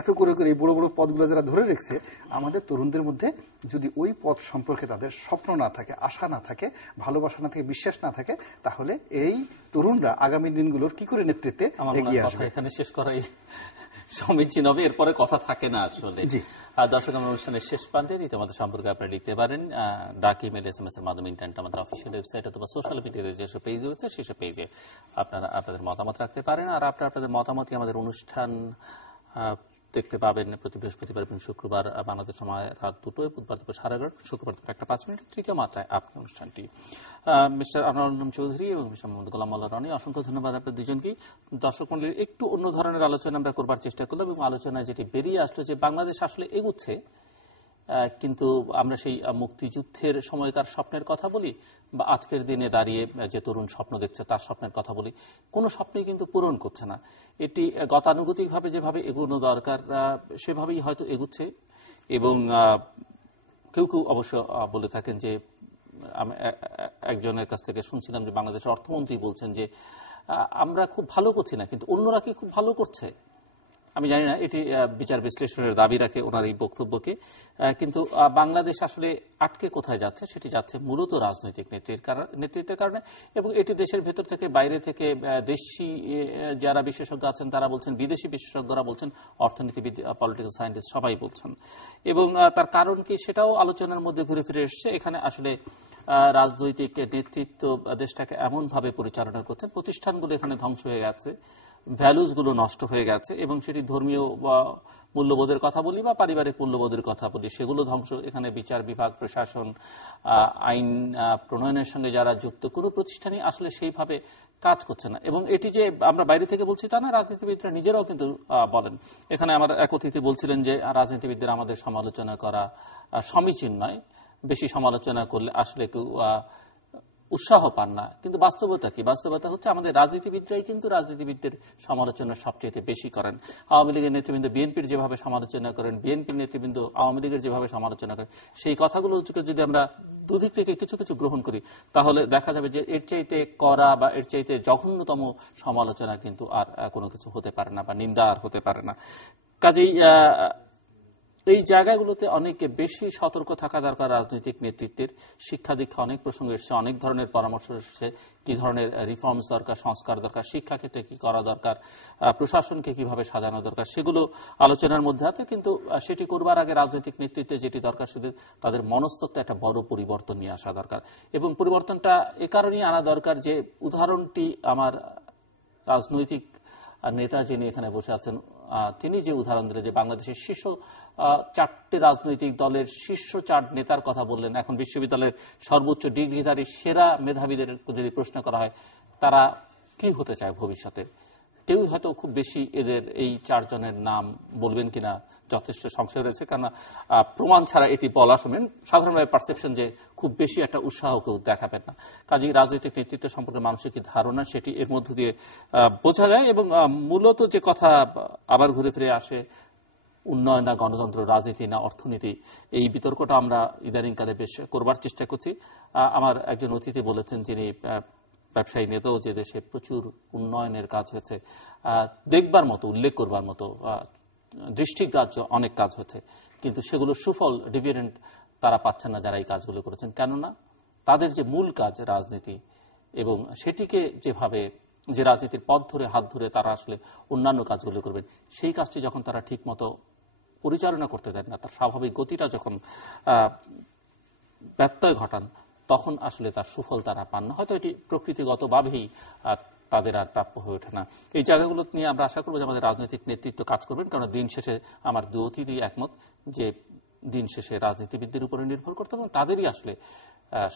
এত করে করে এই বড় বড় পদগুলো যারা ধরে রেখেছে, আমাদের তরুণদের মধ্যে যদি ওই পদ সম্পর্কে তাদের স্বপ্ন না থাকে, আশা না থাকে, ভালোবাসা না থাকে, বিশ্বাস না থাকে, তাহলে এই তরুণরা আগামী দিনগুলোর কি করে নেতৃত্বে এগিয়ে আসবে। এখানে শেষ করাই সমীচীন হবে, এরপরে কথা থাকে না আসলে। দর্শক, আমরা অনুষ্ঠানের শেষ প্রান্তে তোমাদের সম্পর্কে আপনারা লিখতে পারেন ডাক, ইমেল, SMS এর মাধ্যমে, ইন্টারনেট, আমাদের অফিসিয়াল ওয়েবসাইট অথবা সোশ্যাল মিডিয়াতে যেসব পেজ রয়েছে সেসব পেজে আপনারা আপনাদের মতামত রাখতে পারেন। আর আপনাদের মতামতই আমাদের অনুষ্ঠান দেখতে পাবেন প্রতি বৃহস্পতিবার এবং শুক্রবার বাংলাদেশ সময় রাত 2টায়, বুধবার দুপুর 11:30, শুক্রবার দুপুর 1:05, তৃতীয় মাত্রায় আপনি অনুষ্ঠানটি। মিস্টার আনোয়ার আলম চৌধুরী এবং মিস্টার মোহাম্মদ গোলাম মোল্লা রনি, অসংখ্য ধন্যবাদ আপনাদের দুজনকেই। দর্শক মণ্ডলীর একটু অন্য ধরনের আলোচনা আমরা করবার চেষ্টা করলাম, এবং আলোচনায় যেটি বেরিয়ে আসলো যে বাংলাদেশ আসলে এগুচ্ছে, কিন্তু আমরা সেই মুক্তিযুদ্ধের সময়কার স্বপ্নের কথা বলি, বা আজকের দিনে দাঁড়িয়ে যে তরুণ স্বপ্ন দেখছে তার স্বপ্নের কথা বলি, কোনো স্বপ্নই কিন্তু পূরণ করছে না। এটি গতানুগতিকভাবে যেভাবে এগোনো দরকার সেভাবেই হয়তো এগুচ্ছে। এবং কেউ কেউ অবশ্য বলে থাকেন যে, একজনের কাছ থেকে শুনছিলাম যে বাংলাদেশের অর্থমন্ত্রী বলছেন যে আমরা খুব ভালো করছি না, কিন্তু অন্যরা কি খুব ভালো করছে? আমি জানি না এটি বিচার বিশ্লেষণের দাবি রাখে ওনার এই বক্তব্যকে, কিন্তু বাংলাদেশ আসলে আটকে কোথায় যাচ্ছে, সেটি যাচ্ছে মূলত রাজনৈতিক নেতৃত্বের কারণে, এবং এটি দেশের ভেতর থেকে বাইরে থেকে দেশি যারা বিশেষজ্ঞ আছেন তারা বলছেন, বিদেশি বিশেষজ্ঞরা বলছেন, অর্থনীতিবিদ, পলিটিক্যাল সায়েন্টিস্ট সবাই বলছেন। এবং তার কারণ কি সেটাও আলোচনার মধ্যে ঘুরে ফিরে এসছে। এখানে আসলে রাজনৈতিক নেতৃত্ব দেশটাকে এমনভাবে পরিচালনা করছেন, প্রতিষ্ঠানগুলো এখানে ধ্বংস হয়ে গেছে, ভ্যালুসগুলো নষ্ট হয়ে গেছে, এবং সেটি ধর্মীয় মূল্যবোধের কথা বলি বা পারিবারিক মূল্যবোধের কথা বলি, সেগুলো ধ্বংস। এখানে বিচার বিভাগ, প্রশাসন, আইন প্রণয়নের সঙ্গে যারা যুক্ত, কোনো প্রতিষ্ঠানই আসলে সেইভাবে কাজ করছে না। এবং এটি যে আমরা বাইরে থেকে বলছি তা না, রাজনীতিবিদরা নিজেরাও কিন্তু বলেন। এখানে আমার এক অতিথি বলছিলেন যে রাজনীতিবিদদের আমাদের সমালোচনা করা সমীচীন নয়, বেশি সমালোচনা করলে আসলে কেউ উৎসাহ পান না। কিন্তু বাস্তবতা কি? বাস্তবতা হচ্ছে আমাদের রাজনীতিবিদরাই কিন্তু রাজনীতিবিদদের সমালোচনা সবচেয়ে বেশি করেন। আওয়ামী লীগের নেতৃবৃন্দ বিএনপির যেভাবে সমালোচনা করেন, বিএনপির নেতৃবৃন্দ আওয়ামী লীগের যেভাবে সমালোচনা করেন, সেই কথাগুলো যদি আমরা দুদিক থেকে কিছু কিছু গ্রহণ করি, তাহলে দেখা যাবে যে এর চাইতে করা বা এর চাইতে জঘন্যতম সমালোচনা কিন্তু আর কোনো কিছু হতে পারে না, বা নিন্দা আর হতে পারে না। কাজেই এই জায়গাগুলোতে অনেক বেশি সতর্ক থাকা দরকার রাজনৈতিক নেতৃত্বের। শিক্ষা দীক্ষা অনেক প্রসঙ্গ এসছে, অনেক ধরনের পরামর্শ এসছে, কি ধরনের রিফর্মস দরকার, সংস্কার দরকার, শিক্ষা ক্ষেত্রে কি করা দরকার, প্রশাসনকে কিভাবে সাজানো দরকার, সেগুলো আলোচনার মধ্যে আছে। কিন্তু সেটি করবার আগে রাজনৈতিক নেতৃত্বে যেটি দরকার, সেটি তাদের মনস্তত্ত্বে একটা বড় পরিবর্তন নিয়ে আসা দরকার। এবং পরিবর্তনটা এ কারণেই আনা দরকার যে উদাহরণটি আমার রাজনৈতিক নেতা যিনি এখানে বসে আছেন, তিনি যে উদাহরণ দিলেন যে বাংলাদেশের শীর্ষ 4টি রাজনৈতিক দলের শীর্ষ 4 নেতার কথা বললেন। এখন বিশ্ববিদ্যালয়ের সর্বোচ্চ ডিগ্রিধারী সেরা মেধাবীদের যদি প্রশ্ন করা হয় তারা কি হতে চায় ভবিষ্যতে, কেউ হয়তো খুব বেশি এদের এই 4 জনের নাম বলবেন কিনা যথেষ্ট সংশয় রয়েছে। কারণ প্রমাণ ছাড়া এটি বলা শুনেন সাধারণভাবে পারসেপশন যে খুব বেশি একটা উৎসাহ কেউ দেখাবেন না। কাজেই রাজনৈতিক নেতৃত্ব সম্পর্কে মানুষের কি ধারণা, সেটি এর মধ্য দিয়ে বোঝা যায়। এবং মূলত যে কথা আবার ঘুরে ফিরে আসে, উন্নয়ন না গণতন্ত্র, রাজনীতি না অর্থনীতি, এই বিতর্কটা আমরা ইদানিংকালে বেশ করবার চেষ্টা করছি। আমার একজন অতিথি বলেছেন, যিনি ব্যবসায়ী নেতাও, যে দেশে প্রচুর উন্নয়নের কাজ হয়েছে, দেখবার মতো, উল্লেখ করবার মতো, দৃষ্টিগ্রাহ্য অনেক কাজ হয়েছে, কিন্তু সেগুলো সুফল ডিভিডেন্ড তারা পাচ্ছেন না যারা এই কাজগুলো করেছেন। কেননা তাদের যে মূল কাজ রাজনীতি, এবং সেটিকে যেভাবে যে রাজনীতির পথ ধরে হাত ধরে তারা আসলে অন্যান্য কাজগুলো করবেন, সেই কাজটি যখন তারা ঠিক মতো পরিচালনা করতে দেন না, তার স্বাভাবিক গতিটা যখন ব্যত্যয় ঘটান, তখন আসলে তার সুফল তারা পান না। হয়তো এটি প্রকৃতিগতভাবেই তাদের আর প্রাপ্য হয়ে ওঠে না। এই জায়গাগুলো নিয়ে আমরা আশা করবো যে আমাদের রাজনৈতিক নেতৃত্ব কাজ করবেন। কারণ দিন শেষে আমার 2 অতিথি একমত যে দিন শেষে রাজনীতিবিদদের উপরে নির্ভর করতে হবে, এবং তাদেরই আসলে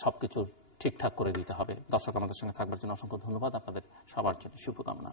সবকিছু ঠিকঠাক করে দিতে হবে। দর্শক, আমাদের সঙ্গে থাকবার জন্য অসংখ্য ধন্যবাদ। আপনাদের সবার জন্য শুভকামনা।